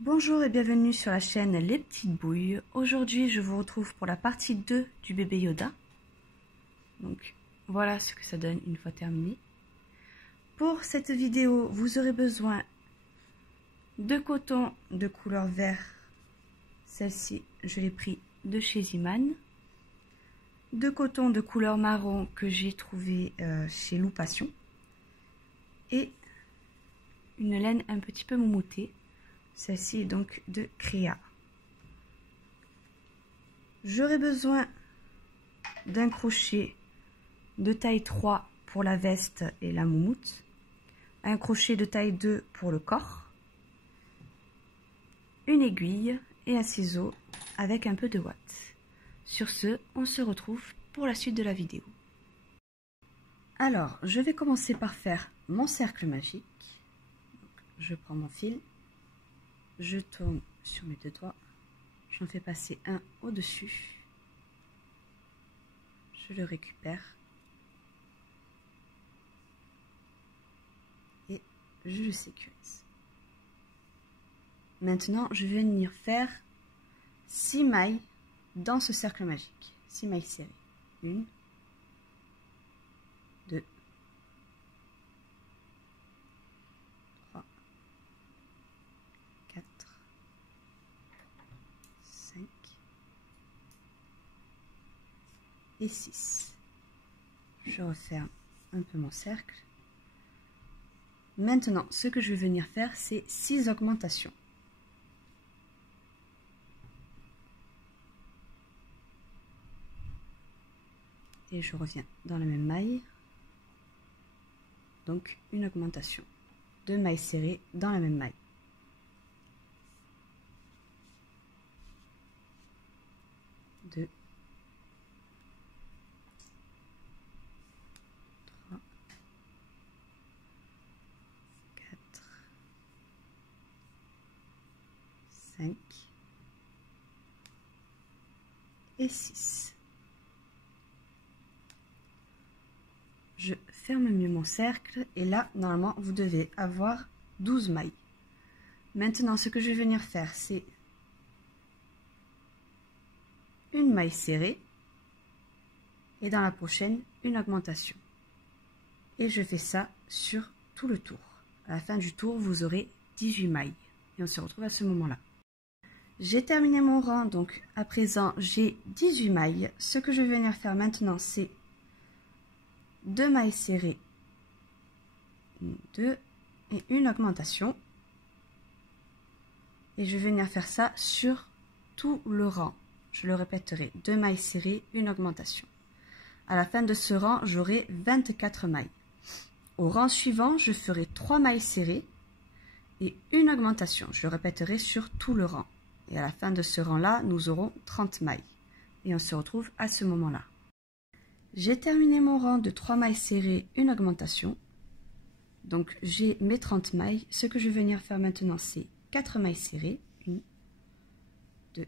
Bonjour et bienvenue sur la chaîne Les Petites Bouilles. Aujourd'hui, je vous retrouve pour la partie 2 du bébé Yoda. Donc, voilà ce que ça donne une fois terminé. Pour cette vidéo, vous aurez besoin de coton de couleur vert. Celle-ci, je l'ai pris de chez Iman. De coton de couleur marron que j'ai trouvé chez Loupation. Et une laine un petit peu moumoutée. Celle-ci est donc de Créa. J'aurai besoin d'un crochet de taille 3 pour la veste et la moumoute, un crochet de taille 2 pour le corps, une aiguille et un ciseau avec un peu de ouate. Sur ce, on se retrouve pour la suite de la vidéo. Alors, je vais commencer par faire mon cercle magique. Je prends mon fil. Je tourne sur mes deux doigts, j'en fais passer un au-dessus, je le récupère et je le sécurise. Maintenant, je vais venir faire 6 mailles dans ce cercle magique, 6 mailles serrées. 1, 2, 3, 4, 5 et 6. Je referme un peu mon cercle. Maintenant, ce que je vais venir faire, c'est 6 augmentations. Et je reviens dans la même maille. Donc, une augmentation. 2 mailles serrées dans la même maille. 2, 3, 4, 5 et 6. Je ferme mieux mon cercle et là, normalement, vous devez avoir 12 mailles. Maintenant, ce que je vais venir faire, c'est une maille serrée et dans la prochaine, une augmentation. Et je fais ça sur tout le tour. À la fin du tour, vous aurez 18 mailles. Et on se retrouve à ce moment-là. J'ai terminé mon rang, donc à présent, j'ai 18 mailles. Ce que je vais venir faire maintenant, c'est 2 mailles serrées, 2 et une augmentation. Et je vais venir faire ça sur tout le rang. Je le répéterai, 2 mailles serrées, une augmentation. À la fin de ce rang, j'aurai 24 mailles. Au rang suivant, je ferai 3 mailles serrées et une augmentation. Je le répéterai sur tout le rang. Et à la fin de ce rang-là, nous aurons 30 mailles. Et on se retrouve à ce moment-là. J'ai terminé mon rang de 3 mailles serrées, une augmentation. Donc j'ai mes 30 mailles. Ce que je vais venir faire maintenant, c'est 4 mailles serrées. 1, 2,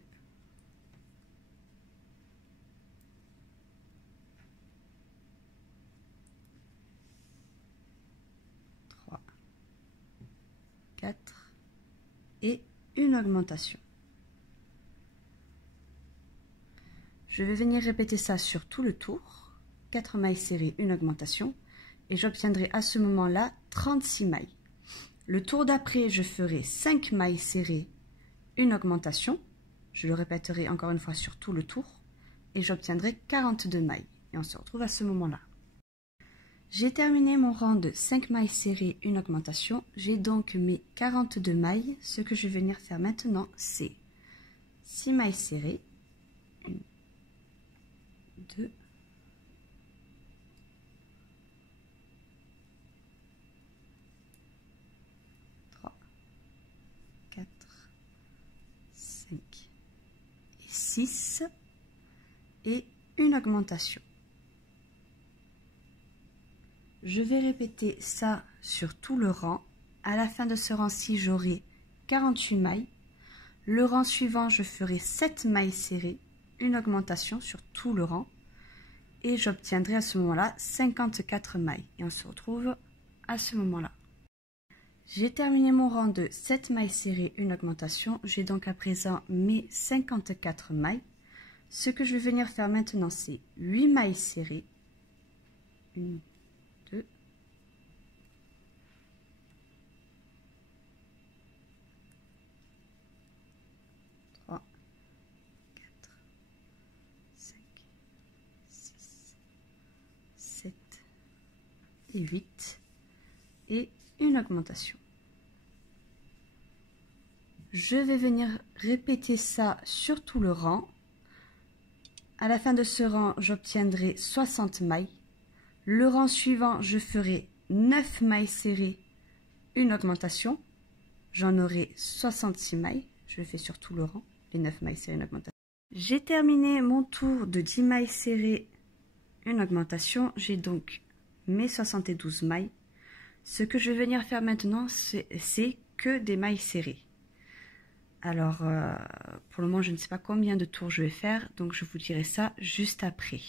3, 4 et une augmentation. Je vais venir répéter ça sur tout le tour. 4 mailles serrées, une augmentation. Et j'obtiendrai à ce moment-là 36 mailles. Le tour d'après, je ferai 5 mailles serrées, une augmentation. Je le répéterai encore une fois sur tout le tour. Et j'obtiendrai 42 mailles. Et on se retrouve à ce moment-là. J'ai terminé mon rang de 5 mailles serrées, une augmentation. J'ai donc mes 42 mailles. Ce que je vais venir faire maintenant, c'est 6 mailles serrées. 1, 2, 3, 4, 5 et 6 et une augmentation. Je vais répéter ça sur tout le rang. À la fin de ce rang-ci, j'aurai 48 mailles. Le rang suivant, je ferai 7 mailles serrées, une augmentation sur tout le rang. Et j'obtiendrai à ce moment-là 54 mailles. Et on se retrouve à ce moment-là. J'ai terminé mon rang de 7 mailles serrées, une augmentation. J'ai donc à présent mes 54 mailles. Ce que je vais venir faire maintenant, c'est 8 mailles serrées. 1, 2, 3, 4, 5, 6, 7 et 8. Et une augmentation. Je vais venir répéter ça sur tout le rang. À la fin de ce rang, j'obtiendrai 60 mailles. Le rang suivant, je ferai 9 mailles serrées, une augmentation. J'en aurai 66 mailles. Je le fais sur tout le rang, les 9 mailles serrées, une augmentation. J'ai terminé mon tour de 10 mailles serrées, une augmentation. J'ai donc mes 72 mailles. Ce que je vais venir faire maintenant, c'est que des mailles serrées. Alors, pour le moment, je ne sais pas combien de tours je vais faire, donc je vous dirai ça juste après.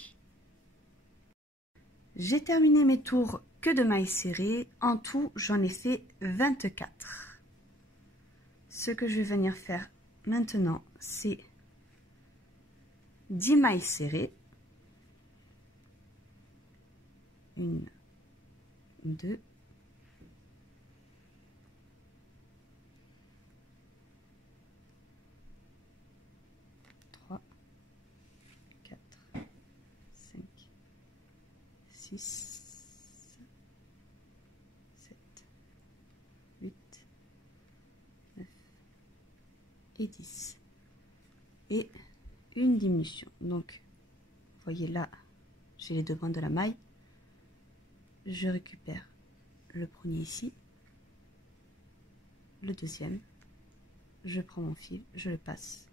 J'ai terminé mes tours que de mailles serrées. En tout, j'en ai fait 24. Ce que je vais venir faire maintenant, c'est 10 mailles serrées. 1, 2, 3, 4, 5, 6, 7, 8, 9 et 10. Et une diminution. Donc, vous voyez là, j'ai les deux bandes de la maille. Je récupère le premier ici, le deuxième, je prends mon fil, je le passe.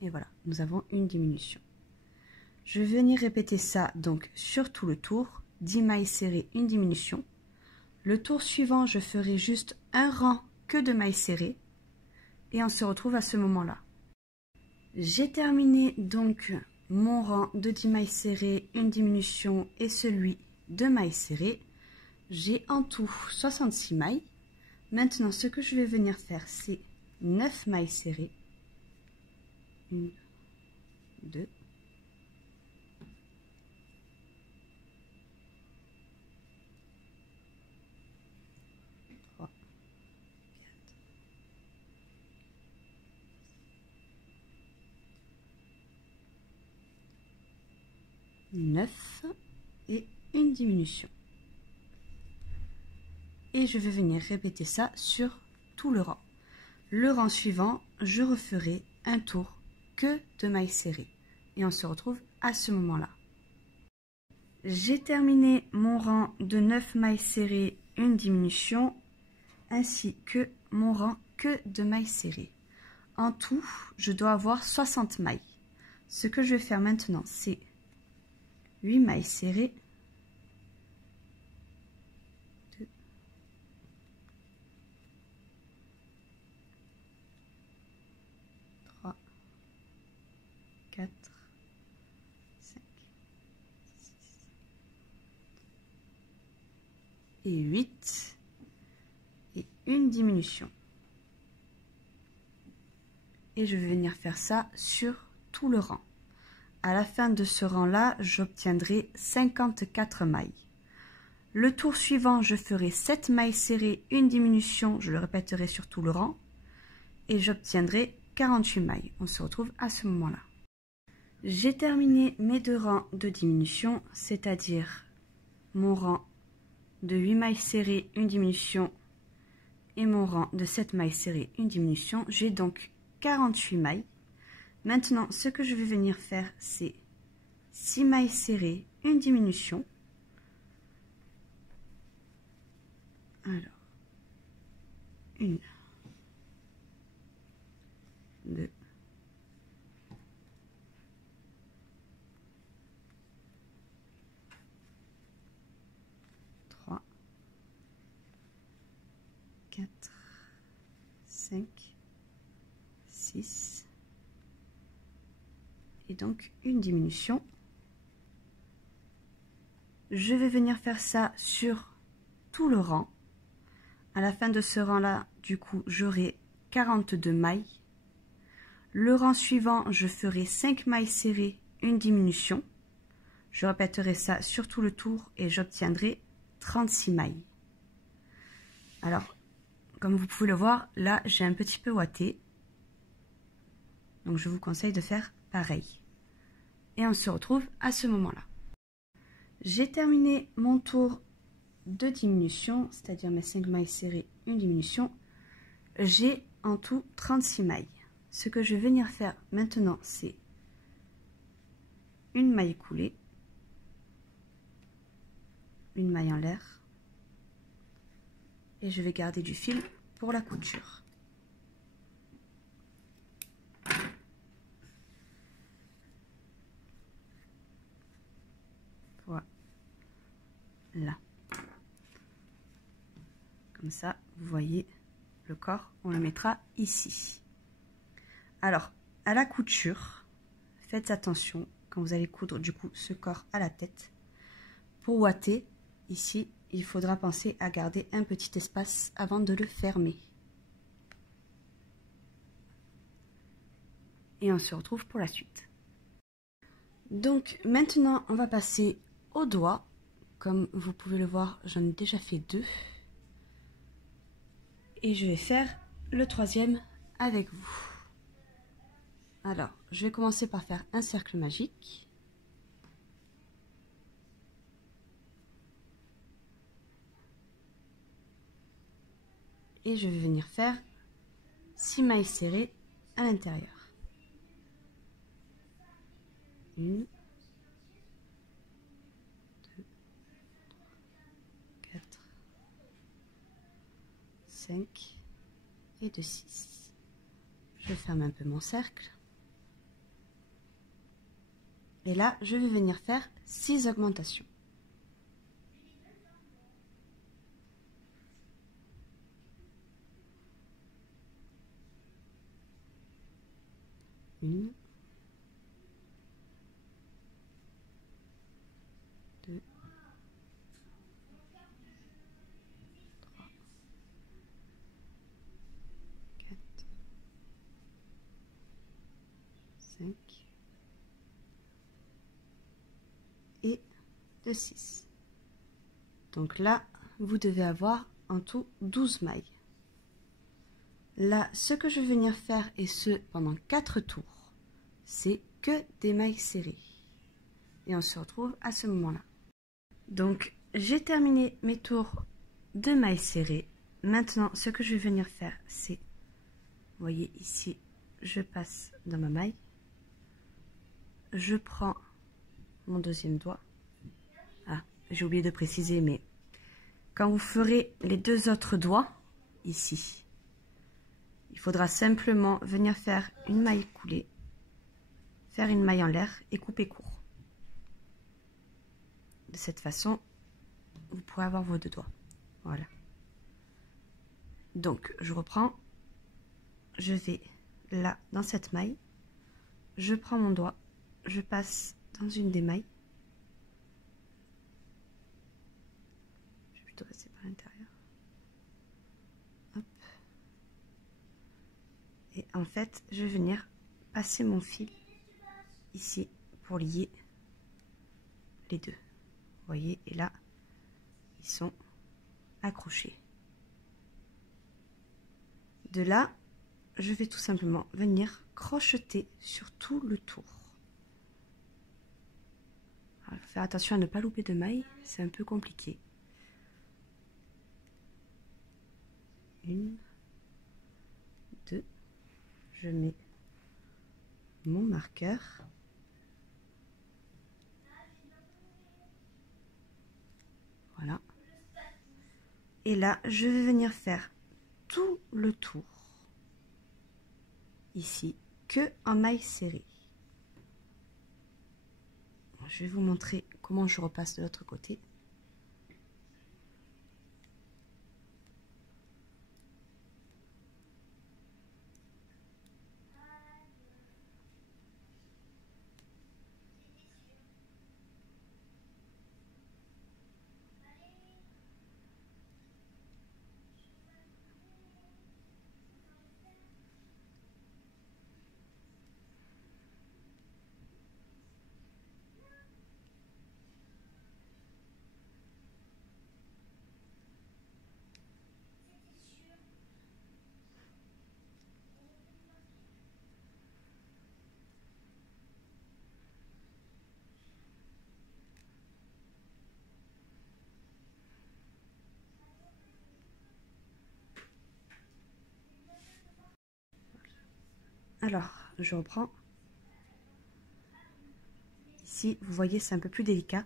Et voilà, nous avons une diminution. Je vais venir répéter ça donc sur tout le tour. 10 mailles serrées, une diminution. Le tour suivant, je ferai juste un rang que de mailles serrées. Et on se retrouve à ce moment-là. J'ai terminé donc mon rang de 10 mailles serrées, une diminution et celui de mailles serrées. J'ai en tout 66 mailles. Maintenant, ce que je vais venir faire, c'est 9 mailles serrées. 1, 2, 3, 4, 9 et une diminution. Et je vais venir répéter ça sur tout le rang. Le rang suivant, je referai un tour que de mailles serrées. Et on se retrouve à ce moment-là. J'ai terminé mon rang de 9 mailles serrées, une diminution, ainsi que mon rang que de mailles serrées. En tout, je dois avoir 60 mailles. Ce que je vais faire maintenant, c'est 8 mailles serrées, 2, 3, 4, 5, 6 et 8 et une diminution. Et je vais venir faire ça sur tout le rang. À la fin de ce rang-là, j'obtiendrai 54 mailles. Le tour suivant, je ferai 7 mailles serrées, une diminution, je le répéterai sur tout le rang, et j'obtiendrai 48 mailles. On se retrouve à ce moment-là. J'ai terminé mes deux rangs de diminution, c'est-à-dire mon rang de 8 mailles serrées, une diminution, et mon rang de 7 mailles serrées, une diminution. J'ai donc 48 mailles. Maintenant, ce que je vais venir faire, c'est 6 mailles serrées, une diminution. Alors, 1, 2, 3, 4, 5, 6, et donc une diminution. Je vais venir faire ça sur tout le rang. À la fin de ce rang-là, du coup, j'aurai 42 mailles. Le rang suivant, je ferai 5 mailles serrées, une diminution. Je répéterai ça sur tout le tour et j'obtiendrai 36 mailles. Alors, comme vous pouvez le voir, là, j'ai un petit peu ouaté. Donc, je vous conseille de faire pareil. Et on se retrouve à ce moment-là. J'ai terminé mon tour de diminution, c'est-à-dire mes 5 mailles serrées, une diminution. J'ai en tout 36 mailles. Ce que je vais venir faire maintenant, c'est une maille coulée, une maille en l'air, et je vais garder du fil pour la couture. Voilà. Comme ça, vous voyez le corps, on le mettra ici. Alors, à la couture, faites attention quand vous allez coudre du coup ce corps à la tête. Pour ouater, ici, il faudra penser à garder un petit espace avant de le fermer. Et on se retrouve pour la suite. Donc maintenant, on va passer au doigt. Comme vous pouvez le voir, j'en ai déjà fait 2. Et je vais faire le 3e avec vous. Alors, je vais commencer par faire un cercle magique. Et je vais venir faire 6 mailles serrées à l'intérieur. 1, 2, 4, 5 et de 6. Je ferme un peu mon cercle. Et là, je vais venir faire 6 augmentations. Une, 2, 3, 4, 5 et de 6. Donc là, vous devez avoir en tout 12 mailles. Là, ce que je vais venir faire, et ce pendant 4 tours, c'est que des mailles serrées. Et on se retrouve à ce moment-là. Donc, j'ai terminé mes tours de mailles serrées. Maintenant, ce que je vais venir faire, c'est, vous voyez ici, je passe dans ma maille. Je prends mon 2e doigt. Ah, j'ai oublié de préciser, mais quand vous ferez les 2 autres doigts, ici, il faudra simplement venir faire une maille coulée, faire une maille en l'air et couper court. De cette façon, vous pourrez avoir vos 2 doigts. Voilà. Donc, je reprends. Je vais là, dans cette maille. Je prends mon doigt. Je passe dans une des mailles. Je vais plutôt passer par l'intérieur. Hop. Et en fait, je vais venir passer mon fil ici pour lier les 2. Vous voyez, et là, ils sont accrochés. De là, je vais tout simplement venir crocheter sur tout le tour. Alors, faire attention à ne pas louper de mailles, c'est un peu compliqué. 1, 2, je mets mon marqueur. Voilà. Et là, je vais venir faire tout le tour, ici, que en maille serrée. Je vais vous montrer comment je repasse de l'autre côté. Alors, je reprends. Ici, vous voyez, c'est un peu plus délicat.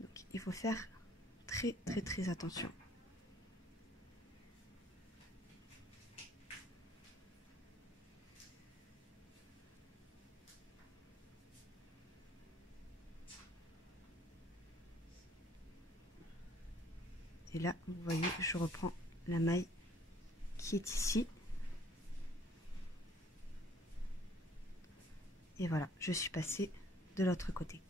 Donc, il faut faire très attention. Et là, vous voyez, je reprends la maille qui est ici. Et voilà, je suis passée de l'autre côté.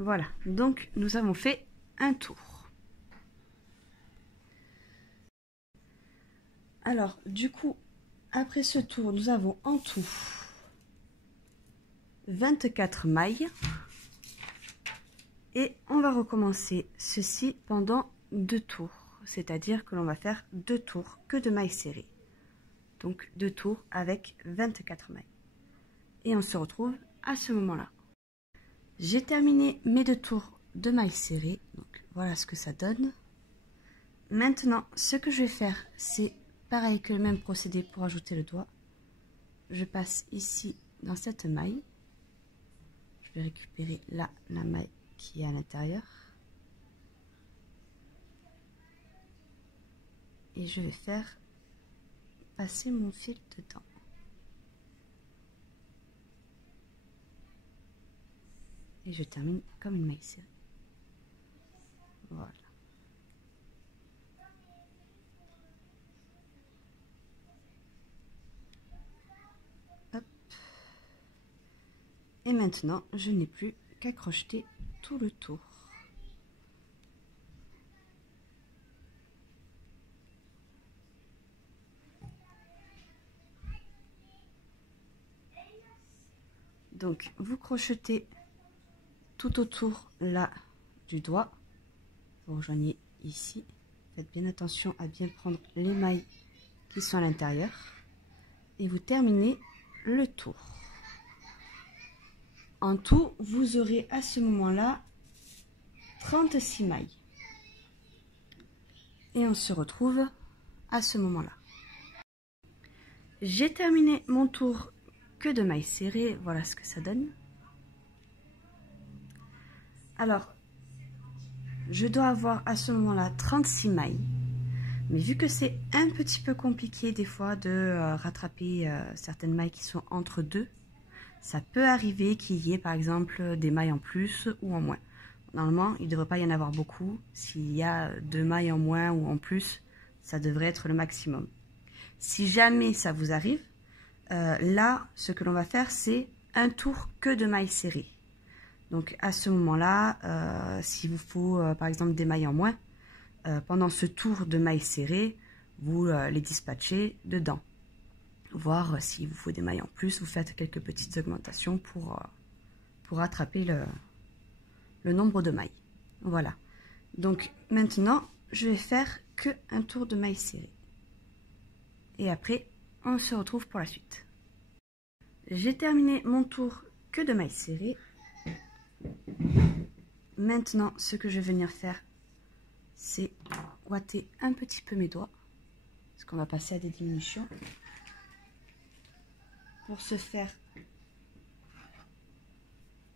Voilà, donc nous avons fait un tour. Alors, du coup, après ce tour, nous avons en tout 24 mailles. Et on va recommencer ceci pendant 2 tours. C'est-à-dire que l'on va faire 2 tours que de mailles serrées. Donc 2 tours avec 24 mailles. Et on se retrouve à ce moment-là. J'ai terminé mes 2 tours de mailles serrées. Donc voilà ce que ça donne. Maintenant, ce que je vais faire, c'est pareil que le même procédé pour ajouter le doigt. Je passe ici dans cette maille. Je vais récupérer là la maille qui est à l'intérieur. Et je vais faire passer mon fil dedans. Et je termine comme une maille serrée. Voilà. Hop. Et maintenant, je n'ai plus qu'à crocheter tout le tour. Donc, vous crochetez tout autour là du doigt. Vous rejoignez ici. Faites bien attention à bien prendre les mailles qui sont à l'intérieur. Et vous terminez le tour. En tout, vous aurez à ce moment-là 36 mailles. Et on se retrouve à ce moment-là. J'ai terminé mon tour que de mailles serrées. Voilà ce que ça donne. Alors, je dois avoir à ce moment-là 36 mailles. Mais vu que c'est un petit peu compliqué des fois de rattraper certaines mailles qui sont entre deux, ça peut arriver qu'il y ait par exemple des mailles en plus ou en moins. Normalement, il ne devrait pas y en avoir beaucoup. S'il y a 2 mailles en moins ou en plus, ça devrait être le maximum. Si jamais ça vous arrive, là, ce que l'on va faire, c'est un tour que de mailles serrées. Donc à ce moment-là, s'il vous faut par exemple des mailles en moins, pendant ce tour de mailles serrées, vous les dispatchez dedans. Voir s'il vous faut des mailles en plus, vous faites quelques petites augmentations pour rattraper le nombre de mailles. Voilà. Donc maintenant, je vais faire que un tour de mailles serrées. Et après, on se retrouve pour la suite. J'ai terminé mon tour que de mailles serrées. Maintenant, ce que je vais venir faire, c'est ouater un petit peu mes doigts, parce qu'on va passer à des diminutions. Pour ce faire,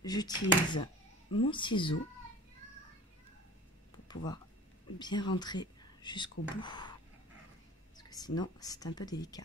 j'utilise mon ciseau pour pouvoir bien rentrer jusqu'au bout, parce que sinon c'est un peu délicat.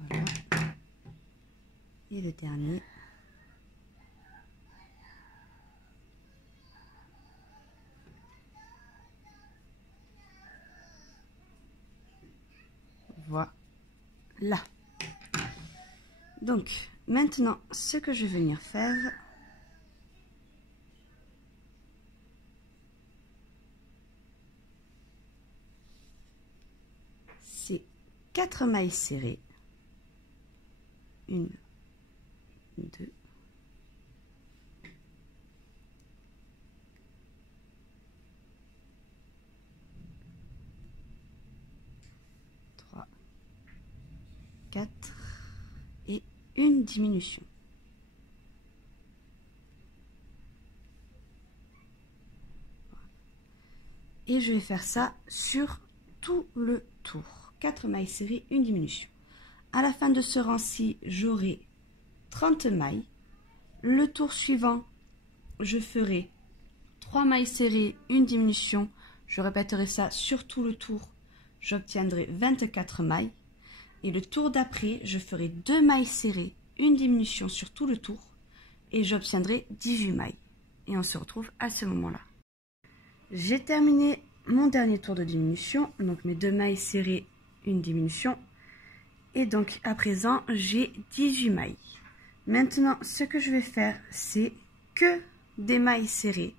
Voilà. Et le dernier. là. Donc maintenant, ce que je vais venir faire, c'est 4 mailles serrées, 1, 2, 3, 4 et une diminution. Et je vais faire ça sur tout le tour. 4 mailles serrées, une diminution. À la fin de ce rang-ci, j'aurai 30 mailles. Le tour suivant, je ferai 3 mailles serrées, une diminution. Je répéterai ça sur tout le tour. J'obtiendrai 24 mailles. Et le tour d'après, je ferai 2 mailles serrées, une diminution sur tout le tour. Et j'obtiendrai 18 mailles. Et on se retrouve à ce moment-là. J'ai terminé mon dernier tour de diminution, donc mes 2 mailles serrées, une diminution. Et donc à présent, j'ai 18 mailles. Maintenant, ce que je vais faire, c'est que des mailles serrées.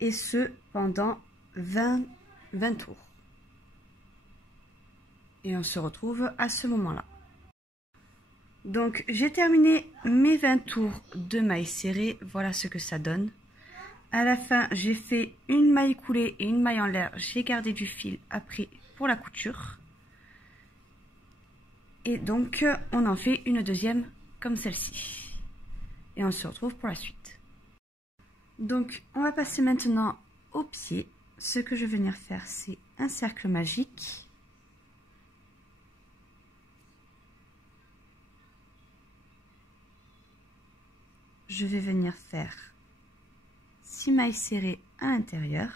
Et ce, pendant 20 tours. Et on se retrouve à ce moment-là. Donc j'ai terminé mes 20 tours de mailles serrées. Voilà ce que ça donne. À la fin, j'ai fait une maille coulée et une maille en l'air. J'ai gardé du fil après pour la couture. Et donc, on en fait une deuxième comme celle-ci. Et on se retrouve pour la suite. Donc, on va passer maintenant au pied. Ce que je vais venir faire, c'est un cercle magique. Je vais venir faire 6 mailles serrées à l'intérieur.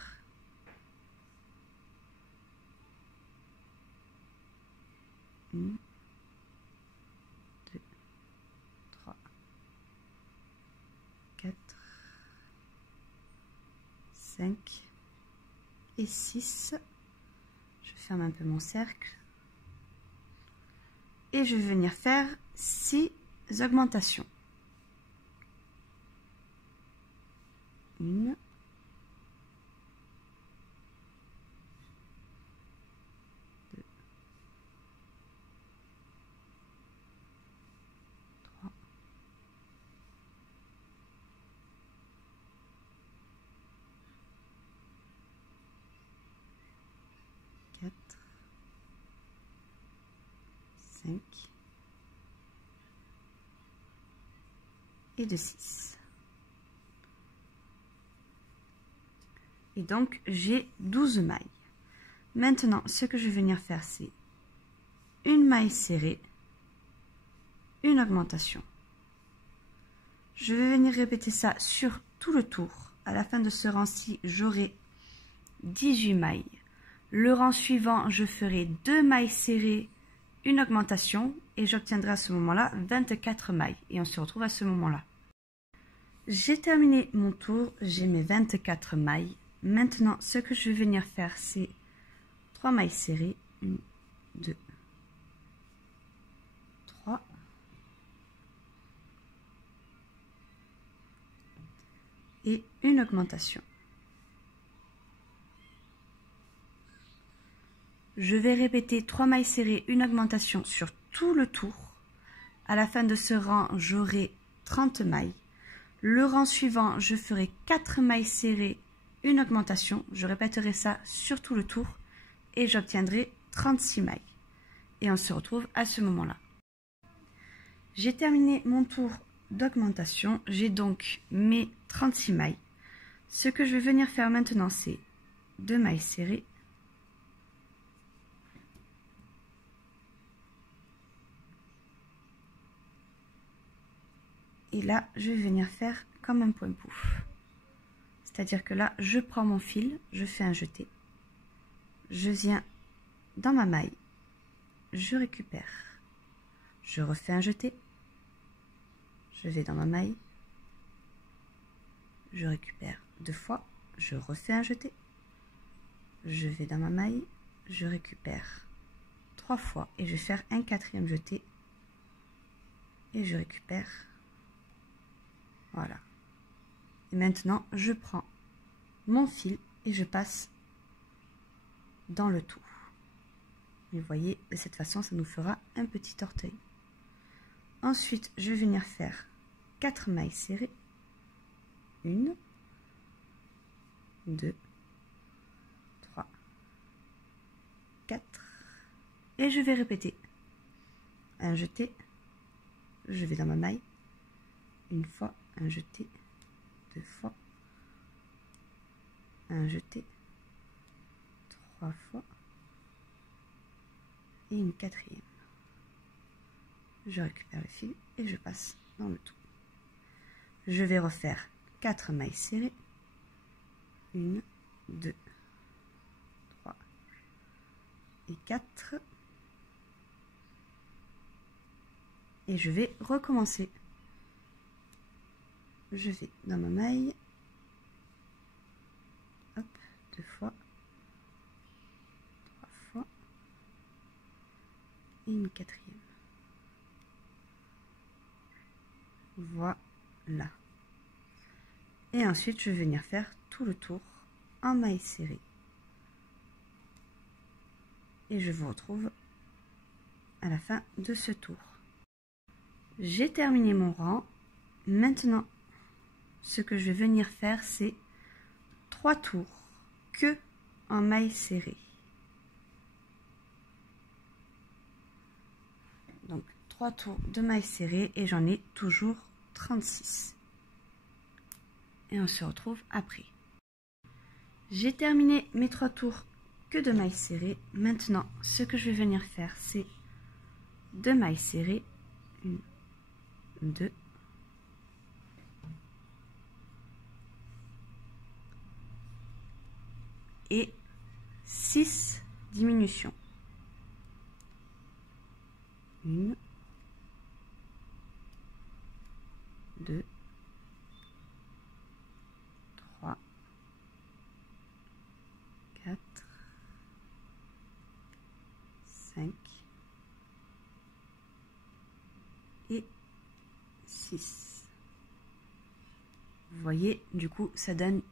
Une, 2, 3, 4, 5 et 6. Je ferme un peu mon cercle. Et je vais venir faire 6 augmentations. 1, 2, 3, 4, 5 et de 6. Et donc, j'ai 12 mailles. Maintenant, ce que je vais venir faire, c'est une maille serrée, une augmentation. Je vais venir répéter ça sur tout le tour. À la fin de ce rang-ci, j'aurai 18 mailles. Le rang suivant, je ferai 2 mailles serrées, une augmentation, et j'obtiendrai à ce moment-là 24 mailles. Et on se retrouve à ce moment-là. J'ai terminé mon tour, j'ai mes 24 mailles. Maintenant, ce que je vais venir faire, c'est 3 mailles serrées. 1, 2, 3. Et une augmentation. Je vais répéter 3 mailles serrées, une augmentation sur tout le tour. À la fin de ce rang, j'aurai 30 mailles. Le rang suivant, je ferai 4 mailles serrées, une augmentation. Je répéterai ça sur tout le tour et j'obtiendrai 36 mailles. Et on se retrouve à ce moment-là. J'ai terminé mon tour d'augmentation. J'ai donc mes 36 mailles. Ce que je vais venir faire maintenant, c'est 2 mailles serrées. Et là, je vais venir faire comme un point pouf. C'est-à-dire que là, je prends mon fil, je fais un jeté. Je viens dans ma maille, je récupère. Je refais un jeté. Je vais dans ma maille. Je récupère 2 fois. Je refais un jeté. Je vais dans ma maille. Je récupère 3 fois et je vais faire un 4e jeté et je récupère. Voilà. Et maintenant, je prends mon fil et je passe dans le tout. Et vous voyez, de cette façon, ça nous fera un petit orteil. Ensuite, je vais venir faire 4 mailles serrées. 1, 2, 3, 4. Et je vais répéter. Un jeté, je vais dans ma maille. Une fois, un jeté, 2 fois, un jeté, 3 fois et une 4e. Je récupère le fil et je passe dans le tout. Je vais refaire 4 mailles serrées. 1, 2, 3 et 4. Et je vais recommencer. Je vais dans ma maille. Hop, 2 fois, 3 fois et une 4e. Voilà. Et ensuite, je vais venir faire tout le tour en maille serrée. Et je vous retrouve à la fin de ce tour. J'ai terminé mon rang. Maintenant, ce que je vais venir faire, c'est 3 tours que en maille serrée. Donc 3 tours de maille serrée et j'en ai toujours 36. Et on se retrouve après. J'ai terminé mes 3 tours que de maille serrée. Maintenant, ce que je vais venir faire, c'est 2 mailles serrées. 1, 2. Et 6 diminutions. 1, 2, 3, 4, 5 et 6. Vous voyez, du coup, ça donne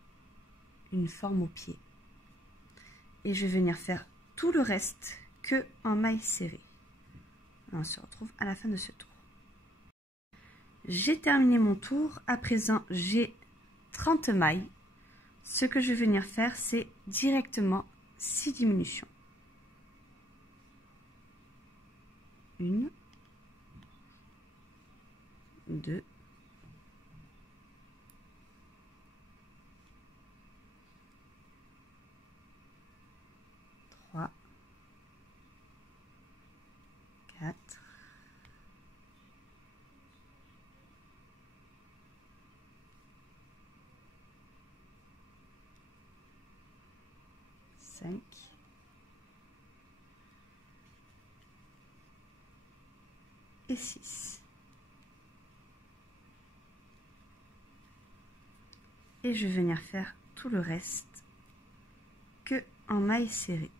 une forme au pied. Et je vais venir faire tout le reste que en maille serrée. On se retrouve à la fin de ce tour. J'ai terminé mon tour. À présent, j'ai 30 mailles. Ce que je vais venir faire, c'est directement 6 diminutions. 1, 2, 3, 4, 5 et 6. Et je vais venir faire tout le reste que en maille serrée.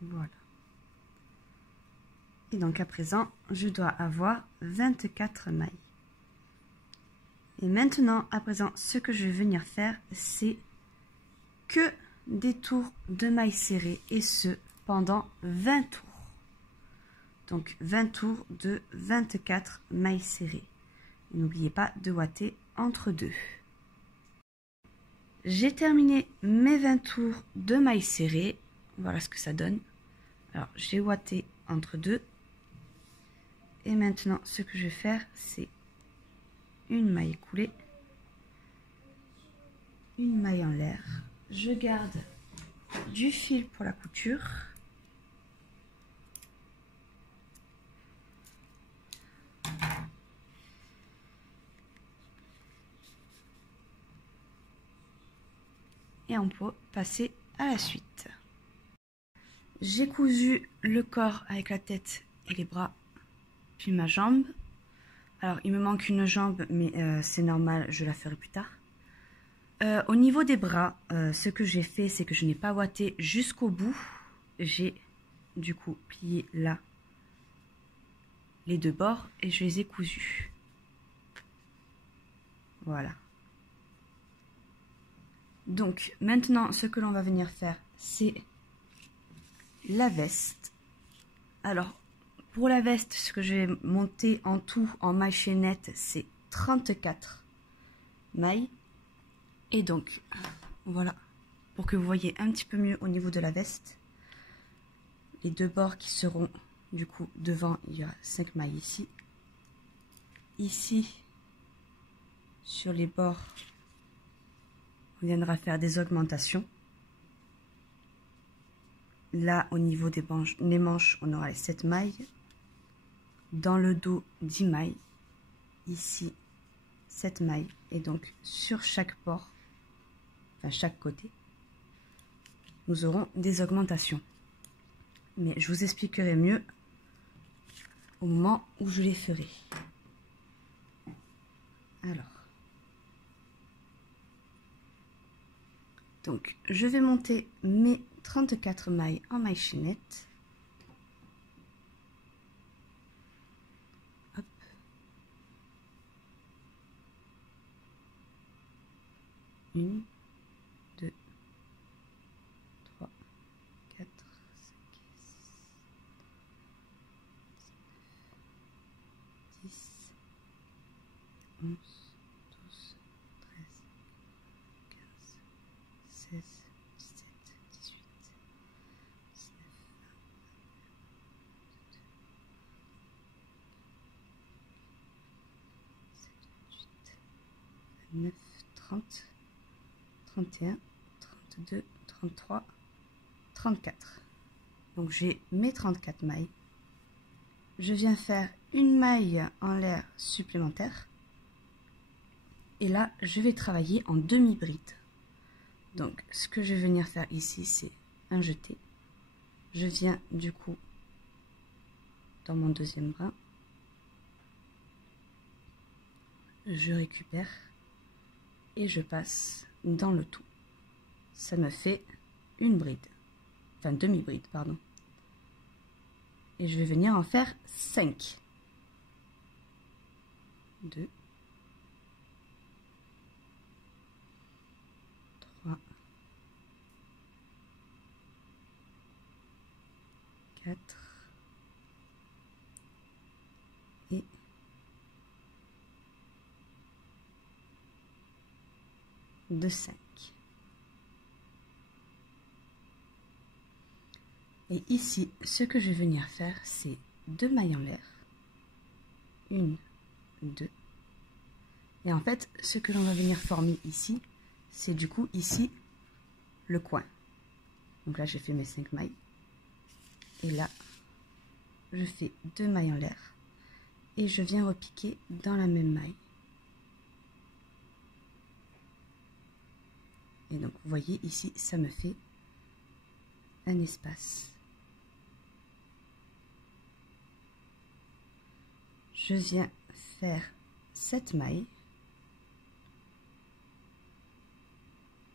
Voilà. Et donc à présent, je dois avoir 24 mailles. Et maintenant, à présent, ce que je vais venir faire, c'est que des tours de mailles serrées et ce pendant 20 tours. Donc 20 tours de 24 mailles serrées. N'oubliez pas de ouater entre deux. J'ai terminé mes 20 tours de mailles serrées. Voilà ce que ça donne. Alors j'ai ouaté entre deux. Et maintenant ce que je vais faire, c'est une maille coulée une maille en l'air. Je garde du fil pour la couture. Et on peut passer à la suite. J'ai cousu le corps avec la tête et les bras, puis ma jambe. Alors il me manque une jambe, mais c'est normal, je la ferai plus tard. Au niveau des bras, ce que j'ai fait, c'est que je n'ai pas ouaté jusqu'au bout. J'ai du coup plié là les deux bords et je les ai cousus. Voilà. Donc maintenant, ce que l'on va venir faire, c'est la veste. Alors, pour la veste, ce que je vais monter en tout en maille chaînette, c'est 34 mailles. Et donc, voilà, pour que vous voyez un petit peu mieux au niveau de la veste, les deux bords qui seront du coup devant, il y a 5 mailles ici. Ici, sur les bords, on viendra faire des augmentations. Là, au niveau des manches, on aura les 7 mailles. Dans le dos, 10 mailles. Ici, 7 mailles. Et donc, sur chaque bord, enfin chaque côté, nous aurons des augmentations. Mais je vous expliquerai mieux au moment où je les ferai. Alors. Donc, je vais monter mes 34 mailles en maille chaînette. Hop. Une, deux, trois, quatre, cinq, six, 11, 12, 13, 15, 16, 17, 18, 19, 29, 30, 31, 32, 33, 34. Donc j'ai mes 34 mailles. Je viens faire une maille en l'air supplémentaire. Et là, je vais travailler en demi-bride. Donc ce que je vais venir faire ici, c'est un jeté. Je viens du coup dans mon deuxième brin. Je récupère et je passe dans le tout. Ça me fait une bride, enfin demi-bride, pardon. Et je vais venir en faire 5. 2, 3, 4 et 5. Et ici, ce que je vais venir faire, c'est 2 mailles en l'air. 1, 2. Et en fait, ce que l'on va venir former ici, c'est du coup ici le coin. Donc là, j'ai fait mes 5 mailles. Et là, je fais 2 mailles en l'air. Et je viens repiquer dans la même maille. Et donc, vous voyez, ici, ça me fait un espace. Je viens faire 7 mailles.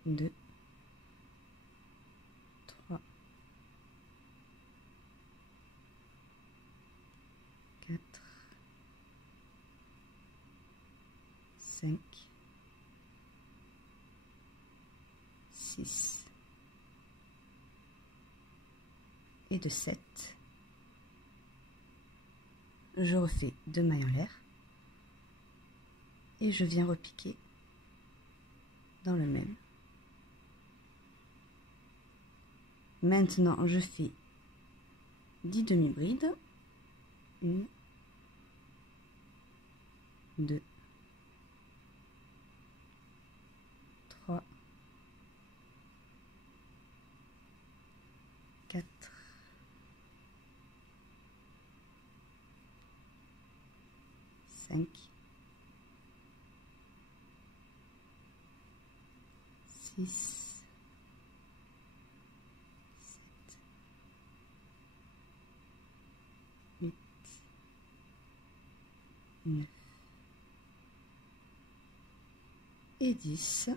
2, 3, 4, 5, 6 et de 7. Je refais 2 mailles en l'air et je viens repiquer dans le même. Maintenant, je fais 10 demi-brides. 1, 2, 3, 4, 5, 6, 7, 8, 9 et 10.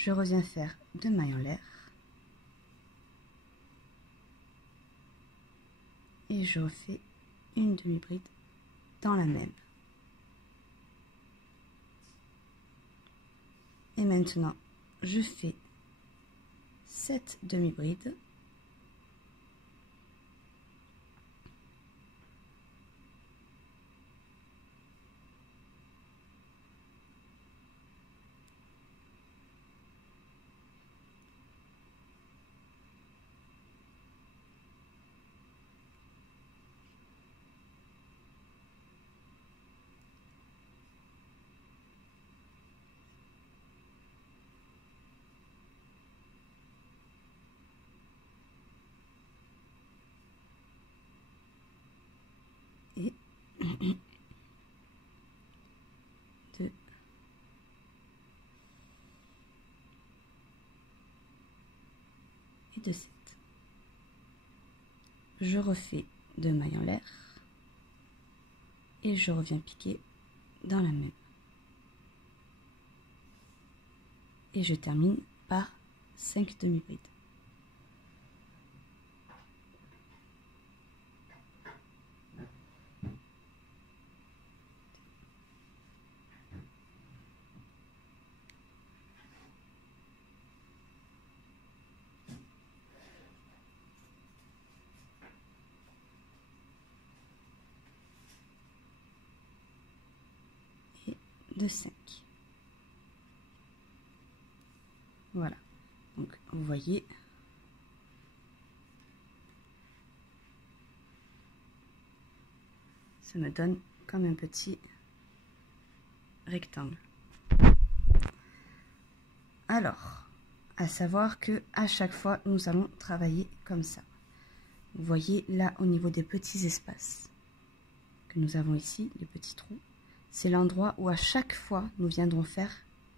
Je reviens faire 2 mailles en l'air et je refais une demi-bride dans la même. Et maintenant, je fais 7 demi-brides. Et 2 et 2, 7. Je refais 2 mailles en l'air et je reviens piquer dans la même. Et je termine par 5 demi-brides. De 5. Voilà, donc vous voyez, ça me donne comme un petit rectangle. Alors, à savoir que à chaque fois nous allons travailler comme ça. Vous voyez là au niveau des petits espaces que nous avons ici, les petits trous, c'est l'endroit où à chaque fois nous viendrons faire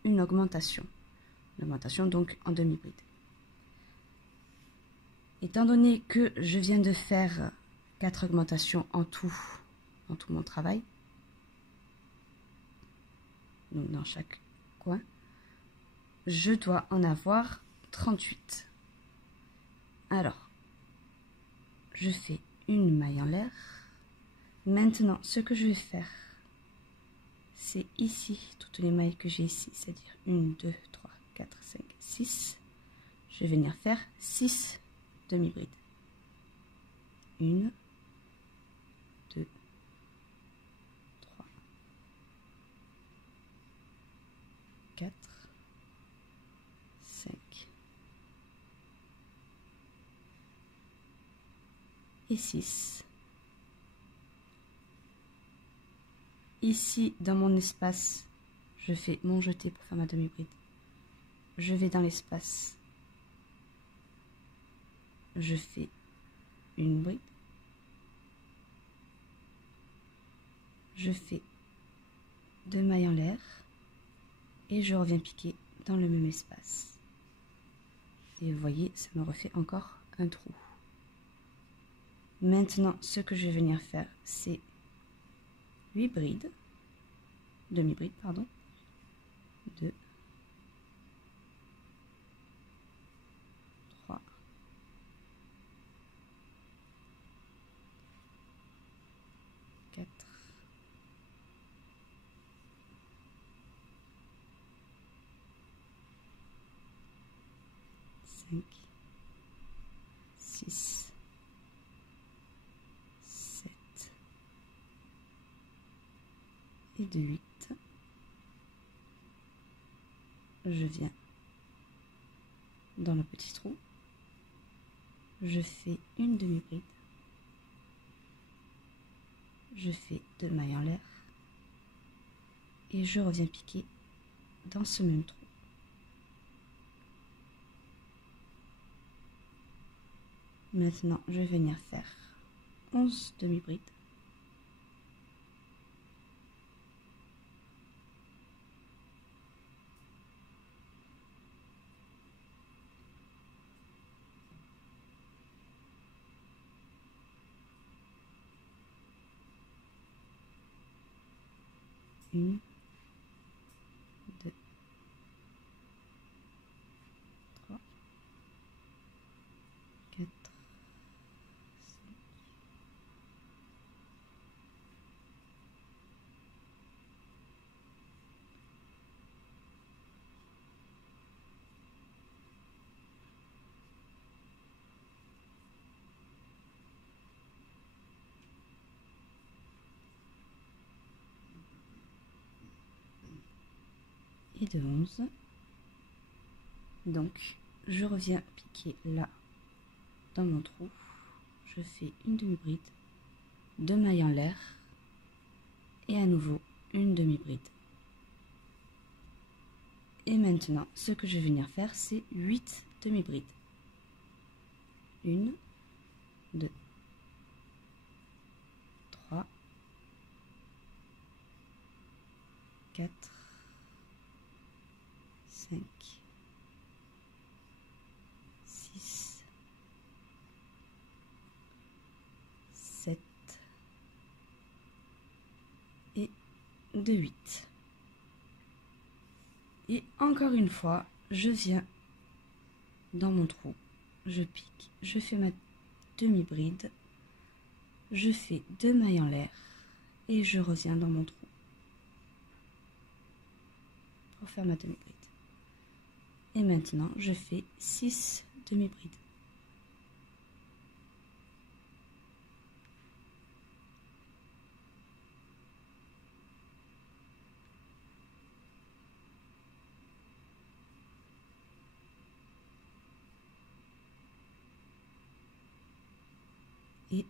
une augmentation. Une augmentation donc en demi-bride. Étant donné que je viens de faire 4 augmentations en tout mon travail, donc dans chaque coin, je dois en avoir 38. Alors, je fais une maille en l'air. Maintenant, ce que je vais faire, c'est ici, toutes les mailles que j'ai ici, c'est-à-dire 1, 2, 3, 4, 5, 6. Je vais venir faire 6 demi-brides. 1, 2, 3, 4, 5 et 6. Ici, dans mon espace, je fais mon jeté pour faire ma demi-bride. Je vais dans l'espace. Je fais une bride. Je fais 2 mailles en l'air. Et je reviens piquer dans le même espace. Et vous voyez, ça me refait encore un trou. Maintenant, ce que je vais venir faire, c'est 8 brides, demi-brides, pardon. 2, 3, 4, 5, 6, 7 et de 8. Je viens dans le petit trou, je fais une demi-bride, je fais 2 mailles en l'air et je reviens piquer dans ce même trou. Maintenant, je vais venir faire 11 demi-brides. Une, deux, trois, quatre, cinq, et de 11. Donc, je reviens piquer là, dans mon trou. Je fais une demi-bride, 2 mailles en l'air, et à nouveau une demi-bride. Et maintenant, ce que je vais venir faire, c'est 8 demi-brides. 1, 2, 3, 4, 5, 6, 7 et de 8. Et encore une fois, je viens dans mon trou, je pique, je fais ma demi-bride, je fais 2 mailles en l'air et je reviens dans mon trou pour faire ma demi-bride. Et maintenant, je fais 6 demi-brides. Et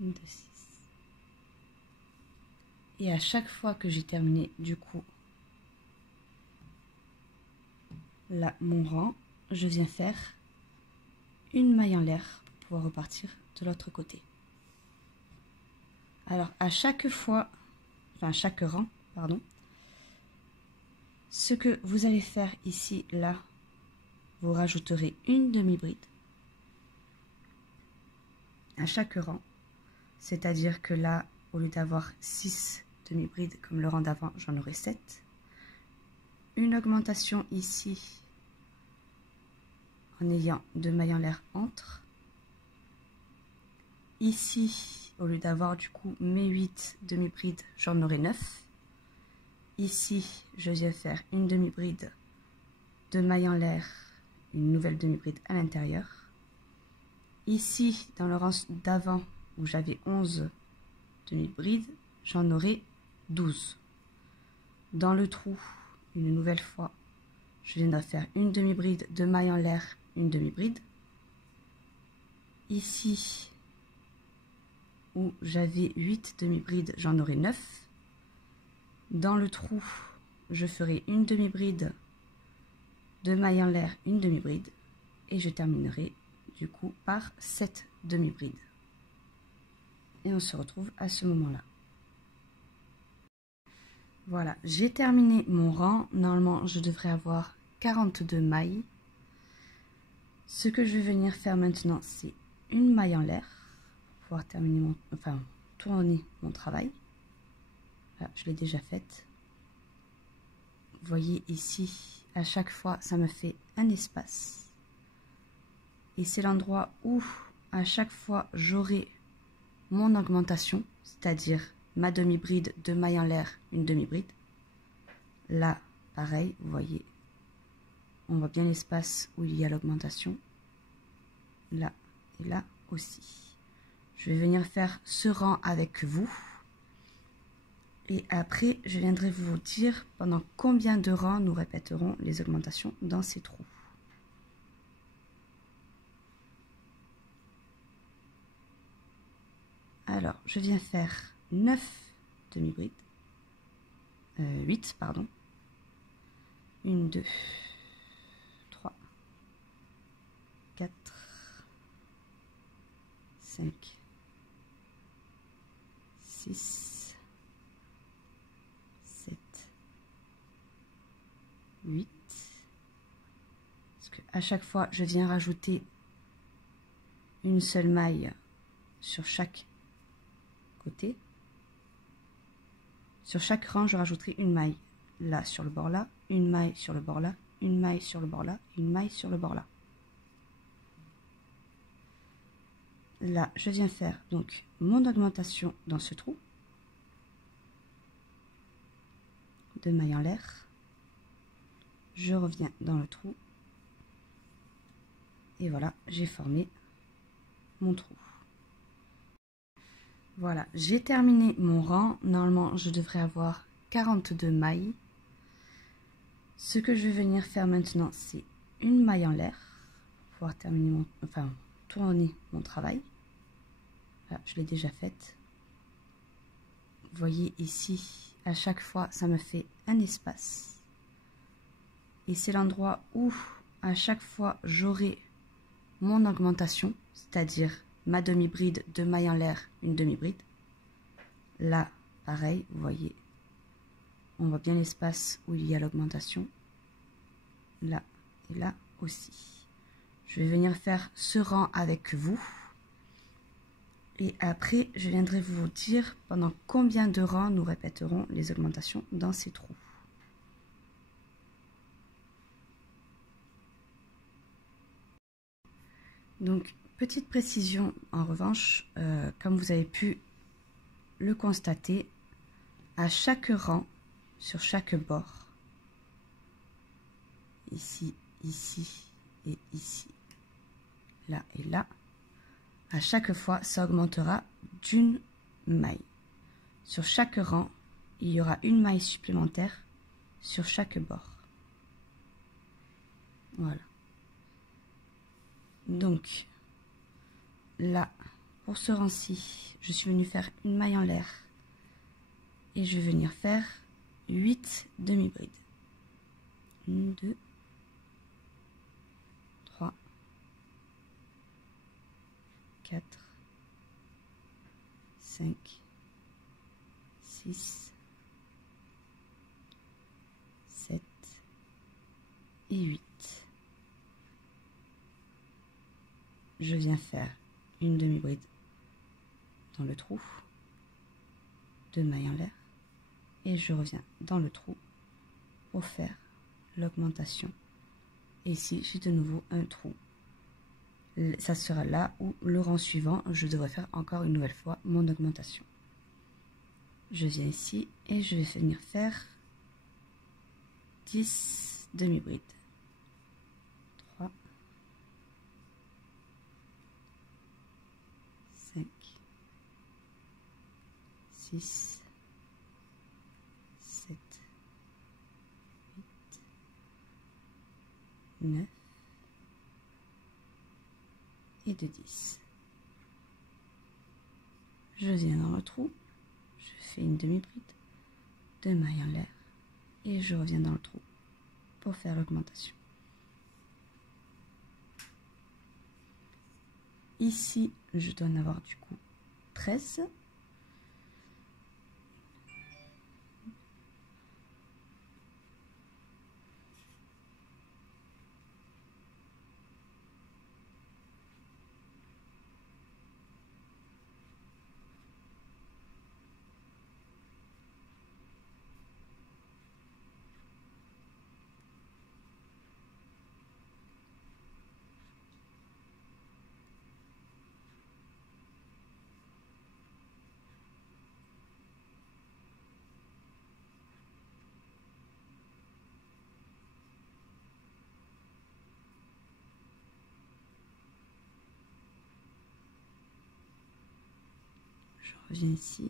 de 6. Et à chaque fois que j'ai terminé, du coup, là, mon rang, je viens faire une maille en l'air pour pouvoir repartir de l'autre côté. Alors, à chaque fois, enfin, chaque rang, pardon, ce que vous allez faire ici, là, vous rajouterez une demi-bride à chaque rang. C'est-à-dire que là, au lieu d'avoir 6 demi-brides comme le rang d'avant, j'en aurai 7. Une augmentation ici en ayant 2 mailles en l'air entre. Ici, au lieu d'avoir du coup mes 8 demi-brides, j'en aurai 9. Ici, je viens faire une demi-bride, 2 mailles en l'air, une nouvelle demi-bride à l'intérieur. Ici, dans le rang d'avant, où j'avais 11 demi-brides, j'en aurai 12. Dans le trou, une nouvelle fois, je viendrai faire une demi-bride, 2 mailles en l'air, une demi-bride. Ici, où j'avais 8 demi-brides, j'en aurai 9. Dans le trou, je ferai une demi-bride, 2 mailles en l'air, une demi-bride. Et je terminerai du coup par 7 demi-brides. Et on se retrouve à ce moment-là. Voilà, j'ai terminé mon rang. Normalement, je devrais avoir 42 mailles. Ce que je vais venir faire maintenant, c'est une maille en l'air pour pouvoir terminer tourner mon travail. Là, je l'ai déjà faite. Vous voyez ici, à chaque fois, ça me fait un espace. Et c'est l'endroit où, à chaque fois, j'aurai mon augmentation, c'est-à-dire ma demi-bride, 2 mailles en l'air, une demi-bride. Là, pareil, vous voyez, on voit bien l'espace où il y a l'augmentation. Là et là aussi. Je vais venir faire ce rang avec vous. Et après, je viendrai vous dire pendant combien de rangs nous répéterons les augmentations dans ces trous. Alors, je viens faire 9 demi-brides. 8, pardon. 1, 2, 3, 4, 5, 6, 7, 8. Parce que à chaque fois, je viens rajouter une seule maille sur chaque côté. Sur chaque rang, je rajouterai une maille là sur le bord là, une maille sur le bord là, une maille sur le bord là, une maille sur le bord là. Là, je viens faire donc mon augmentation dans ce trou. 2 mailles en l'air. Je reviens dans le trou. Et voilà, j'ai formé mon trou. Voilà, j'ai terminé mon rang. Normalement, je devrais avoir 42 mailles. Ce que je vais venir faire maintenant, c'est une maille en l'air pour pouvoir terminer tourner mon travail. Voilà, je l'ai déjà faite. Vous voyez ici, à chaque fois, ça me fait un espace. Et c'est l'endroit où, à chaque fois, j'aurai mon augmentation, c'est-à-dire ma demi-bride, 2 mailles en l'air, une demi-bride. Là, pareil, vous voyez, on voit bien l'espace où il y a l'augmentation. Là et là aussi. Je vais venir faire ce rang avec vous. Et après, je viendrai vous dire pendant combien de rangs nous répéterons les augmentations dans ces trous. Donc, petite précision en revanche, comme vous avez pu le constater, à chaque rang, sur chaque bord, ici, ici et ici, là et là, à chaque fois, ça augmentera d'une maille. Sur chaque rang, il y aura une maille supplémentaire sur chaque bord. Voilà. Donc, là, pour ce rang-ci, je suis venue faire une maille en l'air et je vais venir faire 8 demi-brides. 1, 2, 3, 4, 5, 6, 7 et 8. Je viens faire une demi-bride dans le trou, 2 mailles en l'air, et je reviens dans le trou pour faire l'augmentation. Et ici, j'ai de nouveau un trou. Ça sera là où le rang suivant, je devrais faire encore une nouvelle fois mon augmentation. Je viens ici et je vais venir faire 10 demi-brides. 3, 5, 6, 7, 8, 9 et de 10. Je viens dans le trou, je fais une demi-bride, 2 mailles en l'air et je reviens dans le trou pour faire l'augmentation. Ici, je dois en avoir du coup 13. Je reviens ici,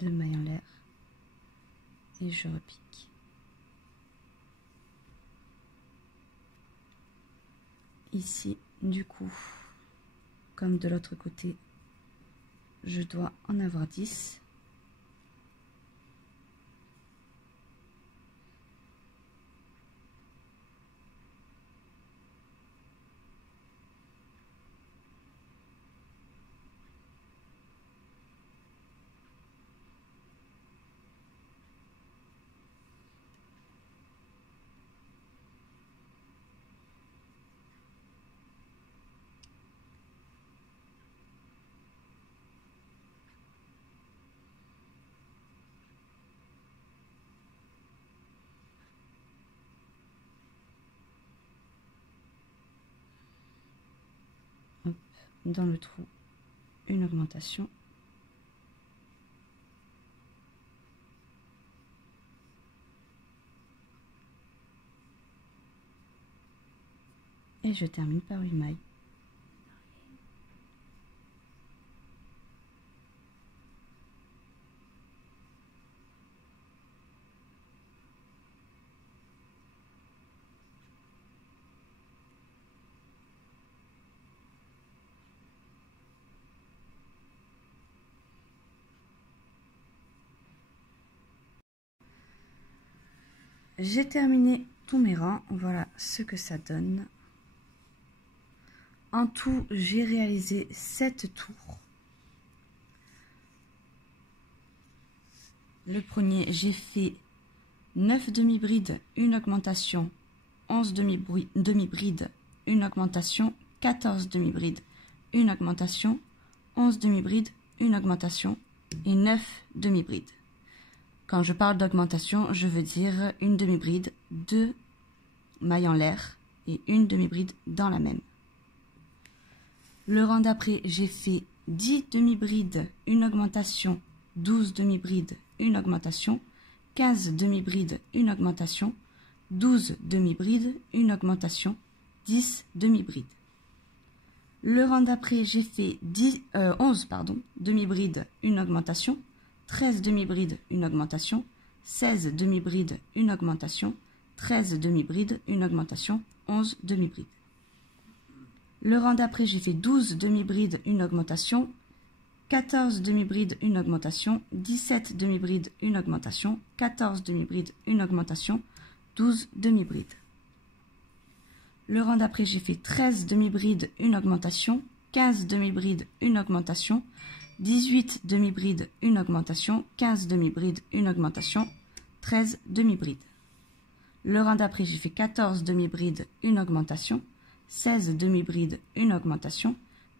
2 mailles en l'air et je repique. Ici, du coup, comme de l'autre côté, je dois en avoir 10. dans le trou une augmentation. Et je termine par 8 mailles. J'ai terminé tous mes rangs, voilà ce que ça donne. En tout, j'ai réalisé 7 tours. Le premier, j'ai fait 9 demi-brides, une augmentation, 11 demi-brides, une augmentation, 14 demi-brides, une augmentation, 11 demi-brides, une augmentation et 9 demi-brides. Quand je parle d'augmentation, je veux dire une demi-bride, 2 mailles en l'air et une demi-bride dans la même. Le rang d'après, j'ai fait 10 demi-brides, une augmentation, 12 demi-brides, une augmentation, 15 demi-brides, une augmentation, 12 demi-brides, une augmentation, 10 demi-brides. Le rang d'après, j'ai fait 11 demi-brides, une augmentation, 13 demi-brides, une augmentation, 16 demi-brides, une augmentation, 13 demi-brides, une augmentation, 11 demi-brides. Le rang d'après, j'ai fait 12 demi-brides, une augmentation, 14 demi-brides, une augmentation, 17 demi-brides, une augmentation, 14 demi-brides, une augmentation, 12 demi-brides. Le rang d'après, j'ai fait 13 demi-brides, une augmentation, 15 demi-brides, une augmentation, 18 demi-brides, une augmentation, 15 demi-brides, une augmentation, 13 demi-brides. Le rang d'après, j'ai fait 14 demi-brides, une augmentation, 16 demi-brides, une augmentation,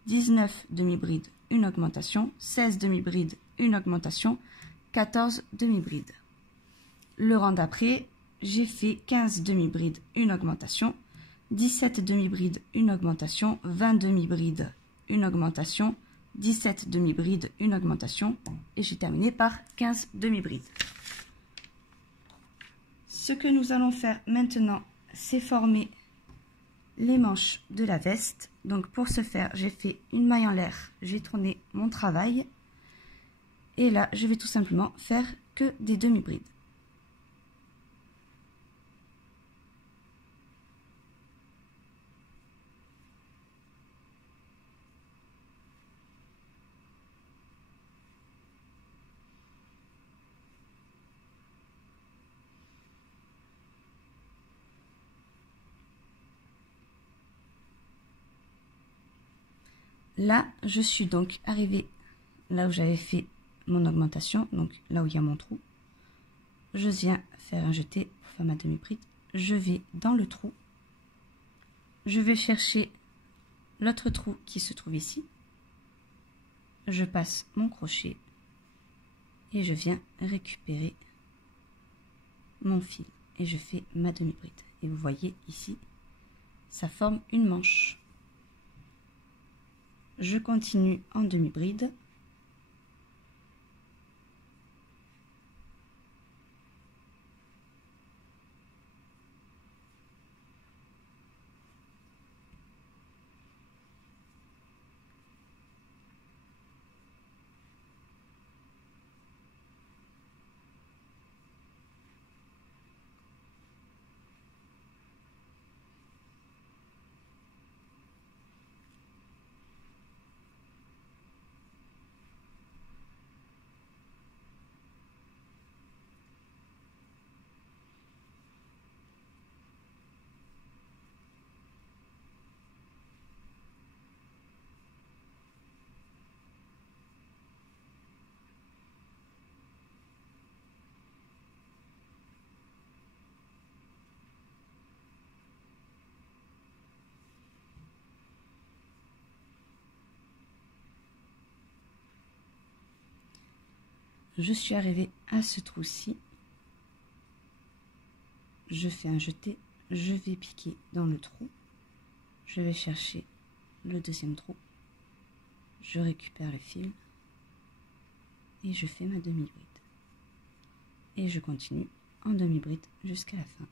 19 demi-brides, une augmentation, 16 demi-brides, une augmentation, 14 demi-brides. Le rang d'après, j'ai fait 15 demi-brides, une augmentation, 17 demi-brides, une augmentation, 20 demi-brides, une augmentation, 17 demi-brides, une augmentation, et j'ai terminé par 15 demi-brides. Ce que nous allons faire maintenant, c'est former les manches de la veste. Donc pour ce faire, j'ai fait une maille en l'air, j'ai tourné mon travail, et là, je vais tout simplement faire que des demi-brides. Là, je suis donc arrivée là où j'avais fait mon augmentation, donc là où il y a mon trou. Je viens faire un jeté pour faire ma demi-bride. Je vais dans le trou. Je vais chercher l'autre trou qui se trouve ici. Je passe mon crochet et je viens récupérer mon fil et je fais ma demi-bride. Et vous voyez ici, ça forme une manche. Je continue en demi-bride. Je suis arrivée à ce trou-ci. Je fais un jeté, je vais piquer dans le trou. Je vais chercher le deuxième trou je récupère le fil et je fais ma demi-bride. Et je continue en demi-bride jusqu'à la fin.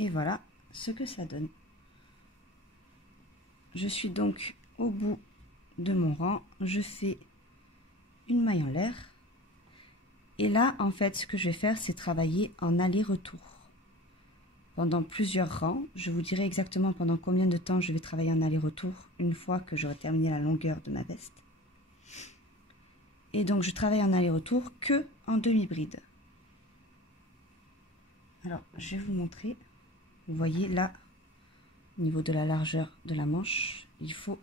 Et voilà ce que ça donne. Je suis donc au bout de mon rang. Je fais une maille en l'air. Et là, en fait, ce que je vais faire, c'est travailler en aller-retour. Pendant plusieurs rangs, je vous dirai exactement pendant combien de temps je vais travailler en aller-retour une fois que j'aurai terminé la longueur de ma veste. Et donc, je travaille en aller-retour que en demi-bride. Alors, je vais vous montrer. Vous voyez là, au niveau de la largeur de la manche, il faut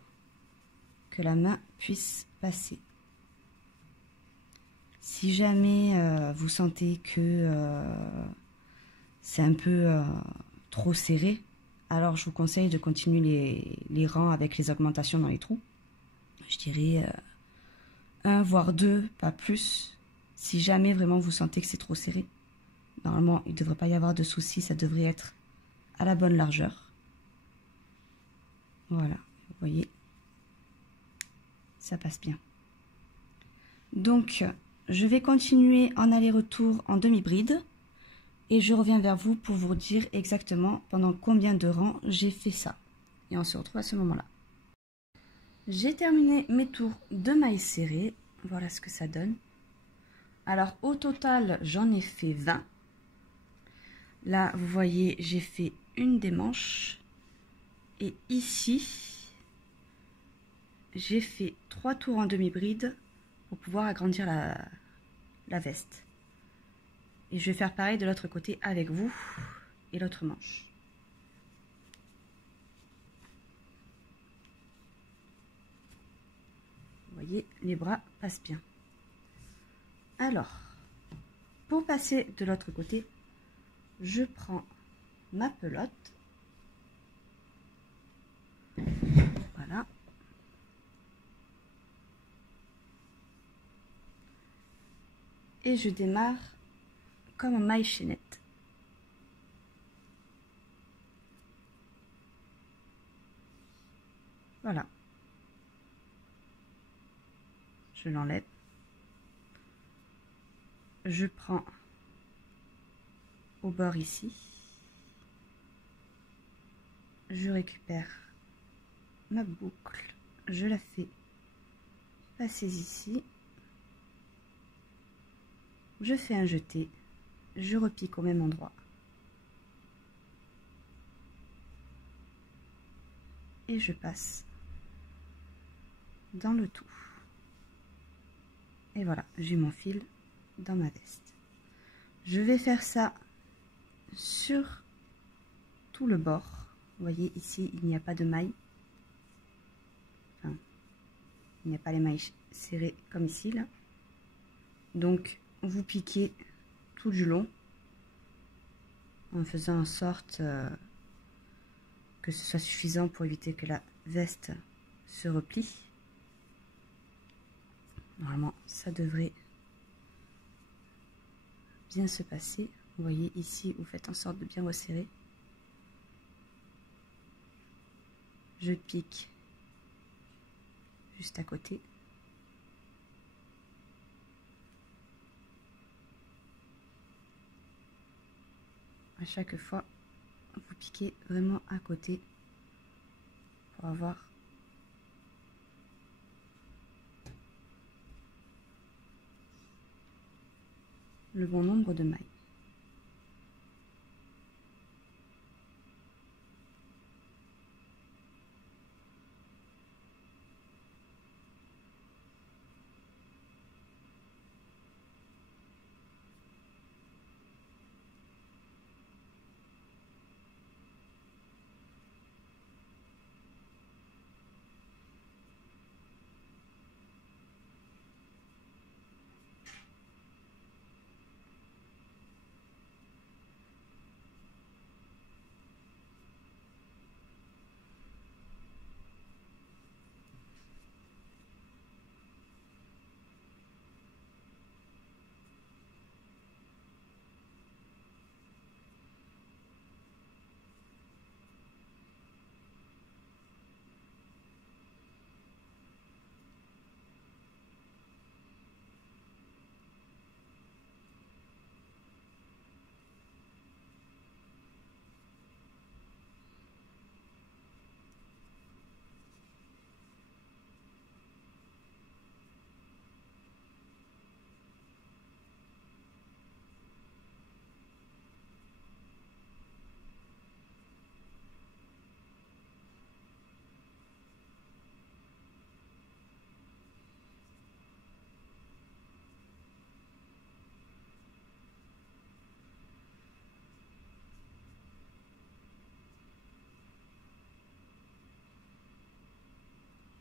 que la main puisse passer. Si jamais vous sentez que c'est un peu trop serré, alors je vous conseille de continuer les rangs avec les augmentations dans les trous. Je dirais 1 voire 2, pas plus. Si jamais vraiment vous sentez que c'est trop serré, normalement il ne devrait pas y avoir de soucis, ça devrait être à la bonne largeur. Voilà, vous voyez, ça passe bien. Donc, je vais continuer en aller-retour en demi-bride et je reviens vers vous pour vous dire exactement pendant combien de rangs j'ai fait ça. Et on se retrouve à ce moment-là. J'ai terminé mes tours de mailles serrées. Voilà ce que ça donne. Alors, au total, j'en ai fait 20. Là, vous voyez, j'ai fait une des manches. Et ici, j'ai fait 3 tours en demi-bride pour pouvoir agrandir la veste. Et je vais faire pareil de l'autre côté avec vous et l'autre manche. Vous voyez, les bras passent bien. Alors, pour passer de l'autre côté, je prends ma pelote. Voilà. Et je démarre comme en maille chaînette. Voilà. Je l'enlève. Je prends au bord ici. Je récupère ma boucle. Je la fais passer ici. Je fais un jeté. Je repique au même endroit. Et je passe dans le tout. Et voilà, j'ai mon fil dans ma veste. Je vais faire ça sur tout le bord. Vous voyez ici, il n'y a pas de maille. Enfin, il n'y a pas les mailles serrées comme ici là. Donc vous piquez tout du long en faisant en sorte que ce soit suffisant pour éviter que la veste se replie. Normalement, ça devrait bien se passer. Vous voyez ici, vous faites en sorte de bien resserrer. Je pique juste à côté. À chaque fois, vous piquez vraiment à côté pour avoir le bon nombre de mailles.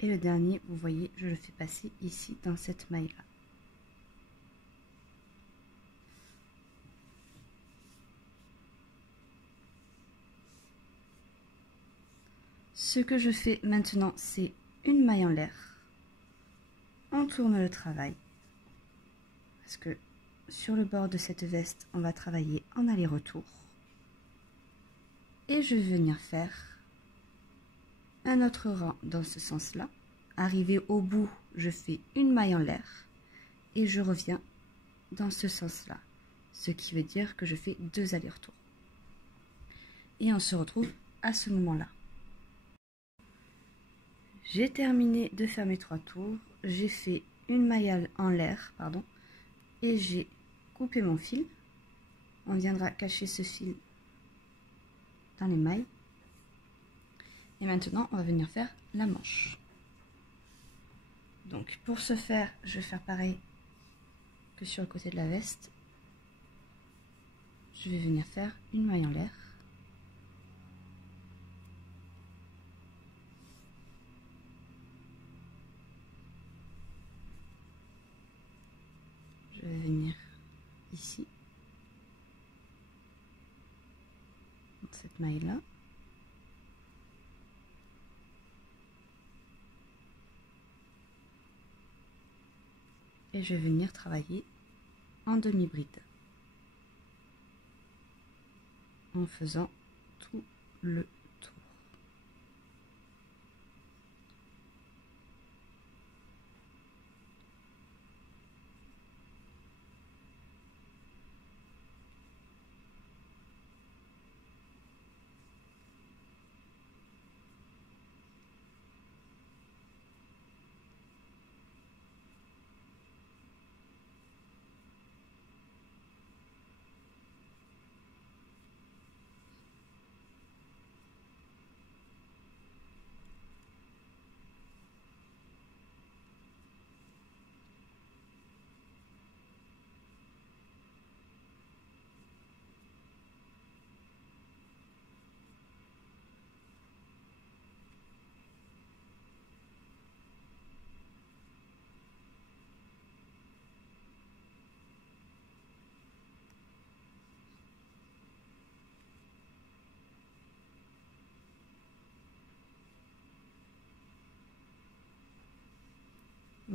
Et le dernier, vous voyez, je le fais passer ici dans cette maille-là. Ce que je fais maintenant, c'est une maille en l'air. On tourne le travail. Parce que sur le bord de cette veste, on va travailler en aller-retour. Et je vais venir faire un autre rang dans ce sens-là. Arrivé au bout, je fais une maille en l'air et je reviens dans ce sens-là. Ce qui veut dire que je fais 2 allers-retours. Et on se retrouve à ce moment-là. J'ai terminé de faire mes 3 tours. J'ai fait une maille en l'air, pardon, et j'ai coupé mon fil. On viendra cacher ce fil dans les mailles. Et maintenant, on va venir faire la manche. Donc, pour ce faire, je vais faire pareil que sur le côté de la veste. Je vais venir faire une maille en l'air. Je vais venir ici, dans cette maille-là. Et je vais venir travailler en demi-bride en faisant tout le tour.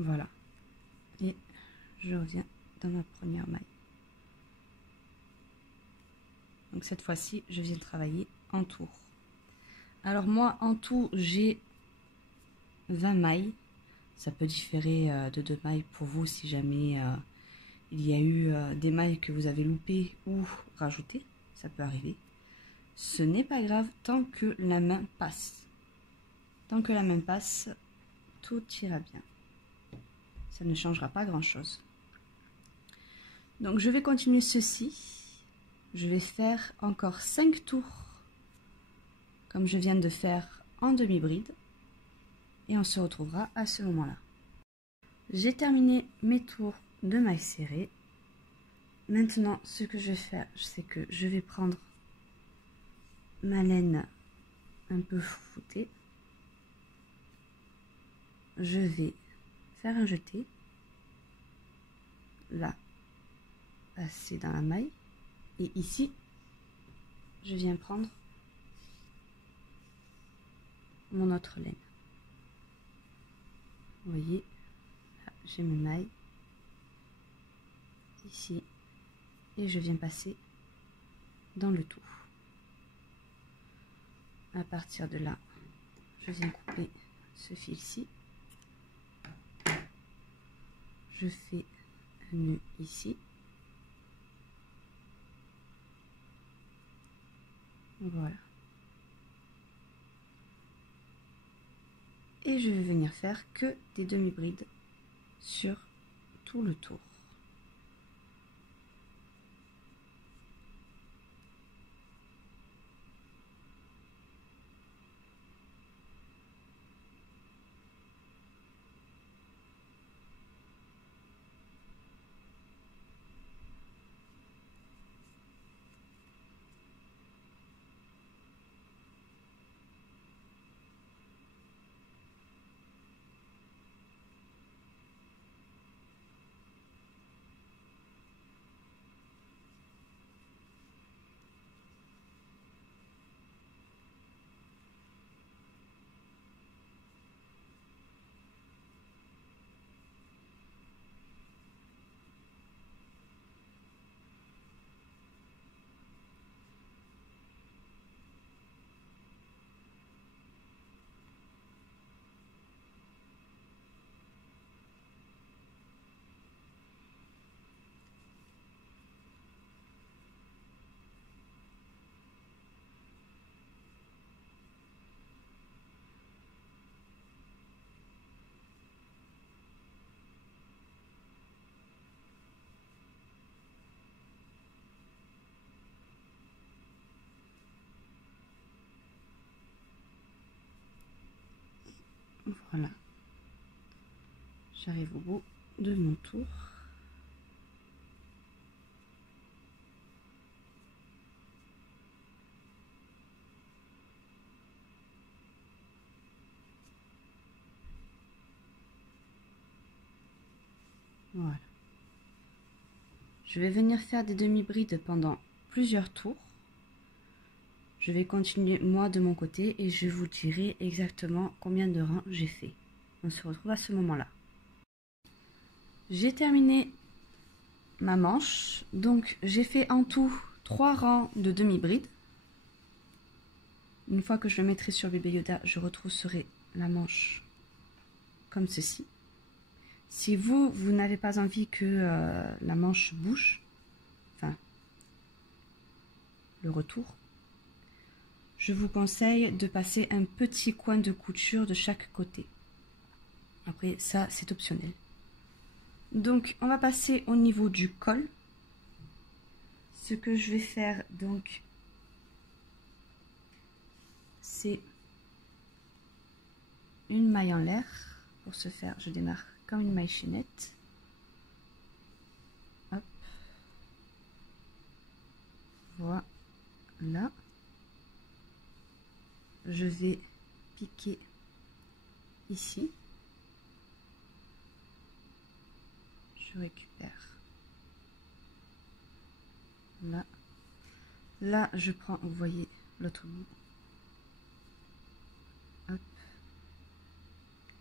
Voilà. Et je reviens dans ma première maille. Donc cette fois-ci, je viens travailler en tour. Alors moi, en tout, j'ai 20 mailles. Ça peut différer de 2 mailles pour vous si jamais il y a eu des mailles que vous avez loupées ou rajoutées. Ça peut arriver. Ce n'est pas grave tant que la main passe. Tant que la main passe, tout ira bien. Ça ne changera pas grand-chose. Donc je vais continuer ceci. Je vais faire encore 5 tours comme je viens de faire en demi-bride. Et on se retrouvera à ce moment-là. J'ai terminé mes tours de mailles serrées. Maintenant, ce que je vais faire, c'est que je vais prendre ma laine un peu foutée. Je vais faire un jeté. Là, passer dans la maille. Et ici, je viens prendre mon autre laine. Vous voyez, j'ai mes mailles ici et je viens passer dans le tout. À partir de là, je viens couper ce fil-ci. Je fais un nœud ici. Voilà. Et je vais venir faire que des demi-brides sur tout le tour. Voilà. J'arrive au bout de mon tour. Voilà. Je vais venir faire des demi-brides pendant plusieurs tours. Je vais continuer moi de mon côté et je vous dirai exactement combien de rangs j'ai fait. On se retrouve à ce moment-là. J'ai terminé ma manche, donc j'ai fait en tout 3 rangs de demi-bride. Une fois que je le mettrai sur bébé Yoda, je retrousserai la manche comme ceci. Si vous n'avez pas envie que la manche bouge, enfin le retour, je vous conseille de passer un petit coin de couture de chaque côté. Après ça c'est optionnel. Donc on va passer au niveau du col. Ce que je vais faire donc, c'est une maille en l'air. Pour ce faire, je démarre comme une maille chaînette. Hop. Voilà. Je vais piquer ici. Je récupère. Là. Là, je prends, vous voyez, l'autre bout. Hop.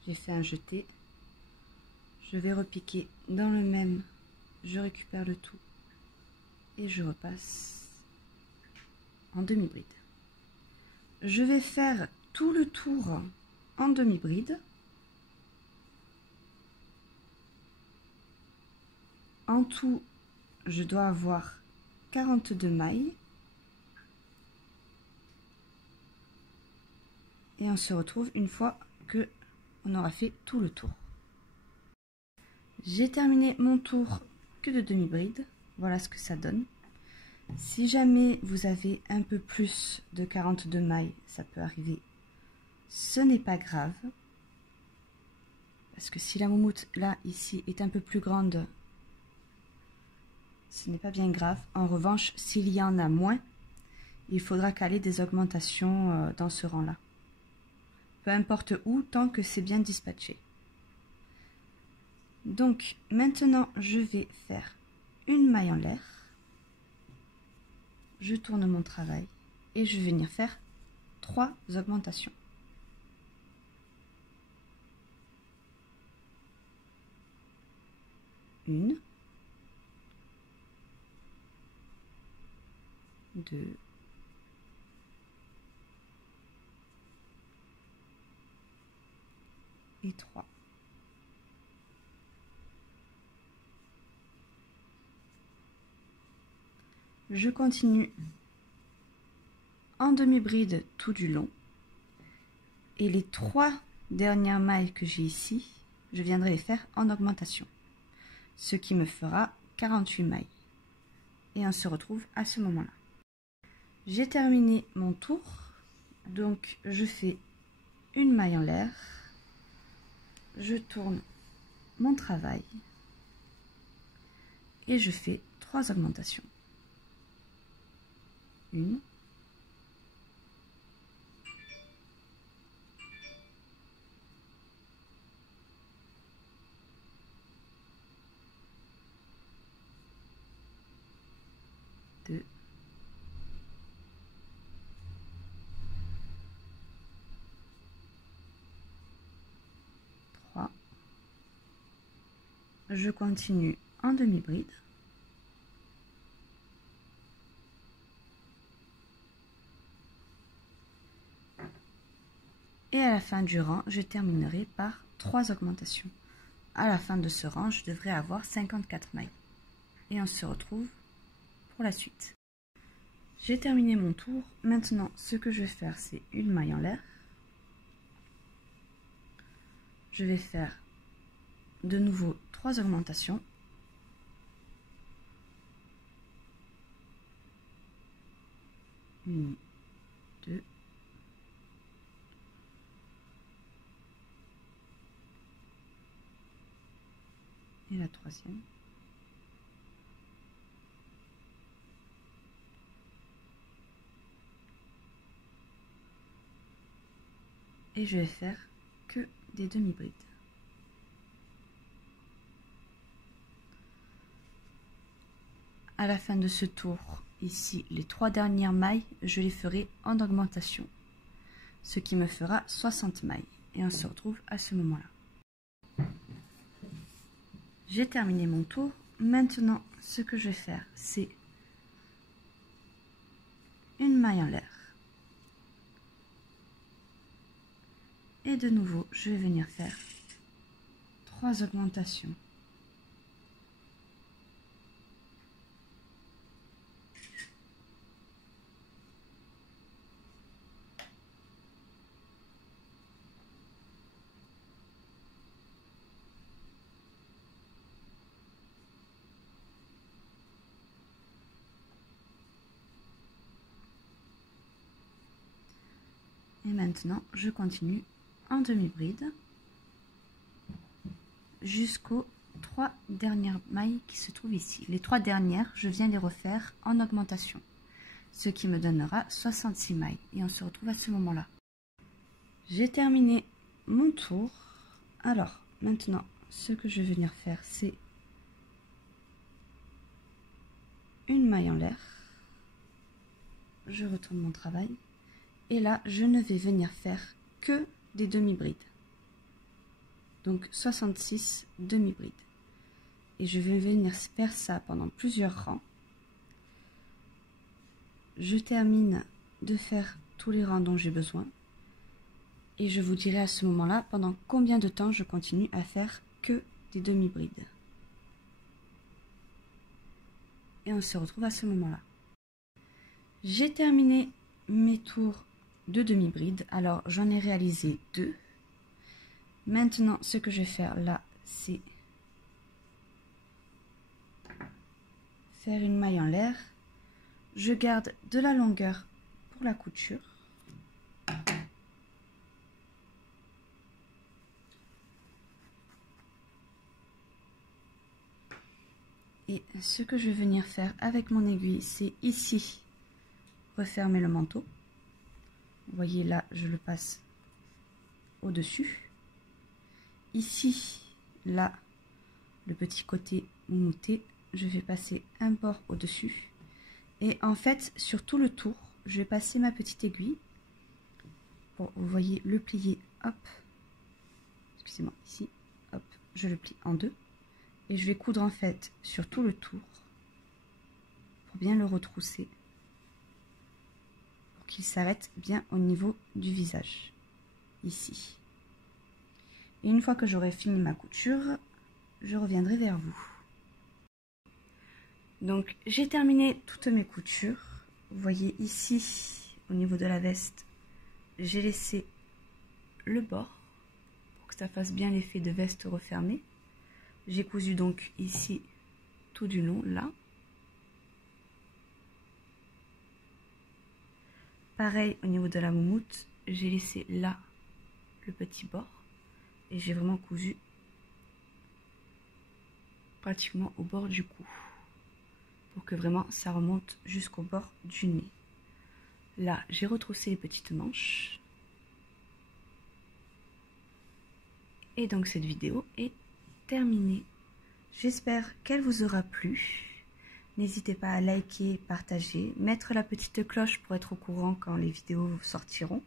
J'ai fait un jeté. Je vais repiquer dans le même. Je récupère le tout. Et je repasse en demi-bride. Je vais faire tout le tour en demi-bride. En tout, je dois avoir 42 mailles. Et on se retrouve une fois que on aura fait tout le tour. J'ai terminé mon tour que de demi-bride. Voilà ce que ça donne. Si jamais vous avez un peu plus de 42 mailles, ça peut arriver. Ce n'est pas grave. Parce que si la moumoute, là, ici, est un peu plus grande, ce n'est pas bien grave. En revanche, s'il y en a moins, il faudra caler des augmentations dans ce rang-là. Peu importe où, tant que c'est bien dispatché. Donc, maintenant, je vais faire une maille en l'air. Je tourne mon travail et je vais venir faire 3 augmentations. Une, 2, et 3. Je continue en demi-bride tout du long. Et les 3 dernières mailles que j'ai ici, je viendrai les faire en augmentation. Ce qui me fera 48 mailles. Et on se retrouve à ce moment-là. J'ai terminé mon tour. Donc je fais une maille en l'air. Je tourne mon travail. Et je fais 3 augmentations. Une. Deux. 3. Je continue en demi-bride. Et à la fin du rang, je terminerai par 3 augmentations. À la fin de ce rang, je devrais avoir 54 mailles. Et on se retrouve pour la suite. J'ai terminé mon tour. Maintenant, ce que je vais faire, c'est une maille en l'air. Je vais faire de nouveau 3 augmentations. Une, 2, la troisième. Et je vais faire que des demi-brides. À la fin de ce tour, ici, les 3 dernières mailles, je les ferai en augmentation, ce qui me fera 60 mailles. Et on se retrouve à ce moment-là. J'ai terminé mon tour. Maintenant, ce que je vais faire, c'est une maille en l'air. Et de nouveau, je vais venir faire 3 augmentations. Et maintenant, je continue en demi-bride jusqu'aux 3 dernières mailles qui se trouvent ici. Les 3 dernières, je viens les refaire en augmentation, ce qui me donnera 66 mailles. Et on se retrouve à ce moment-là. J'ai terminé mon tour. Alors, maintenant, ce que je vais venir faire, c'est une maille en l'air. Je retourne mon travail. Et là, je ne vais venir faire que des demi-brides. Donc 66 demi-brides. Et je vais venir faire ça pendant plusieurs rangs. Je termine de faire tous les rangs dont j'ai besoin. Et je vous dirai à ce moment-là pendant combien de temps je continue à faire que des demi-brides. Et on se retrouve à ce moment-là. J'ai terminé mes tours de demi-bride. Alors j'en ai réalisé 2. Maintenant, ce que je vais faire là, c'est faire une maille en l'air. Je garde de la longueur pour la couture. Et ce que je vais venir faire avec mon aiguille, c'est ici refermer le manteau. Vous voyez là, je le passe au-dessus. Ici, là, le petit côté moumoté, je vais passer un bord au-dessus. Et en fait, sur tout le tour, je vais passer ma petite aiguille. Bon, vous voyez le plier, hop, excusez-moi, ici, hop, je le plie en 2. Et je vais coudre en fait sur tout le tour pour bien le retrousser, pour qu'il s'arrête bien au niveau du visage, ici. Et une fois que j'aurai fini ma couture, je reviendrai vers vous. Donc j'ai terminé toutes mes coutures. Vous voyez ici, au niveau de la veste, j'ai laissé le bord pour que ça fasse bien l'effet de veste refermée. J'ai cousu donc ici tout du long, là. Pareil au niveau de la moumoute, j'ai laissé là le petit bord. Et j'ai vraiment cousu pratiquement au bord du cou. Pour que vraiment ça remonte jusqu'au bord du nez. Là, j'ai retroussé les petites manches. Et donc cette vidéo est terminée. J'espère qu'elle vous aura plu. N'hésitez pas à liker, partager, mettre la petite cloche pour être au courant quand les vidéos sortiront.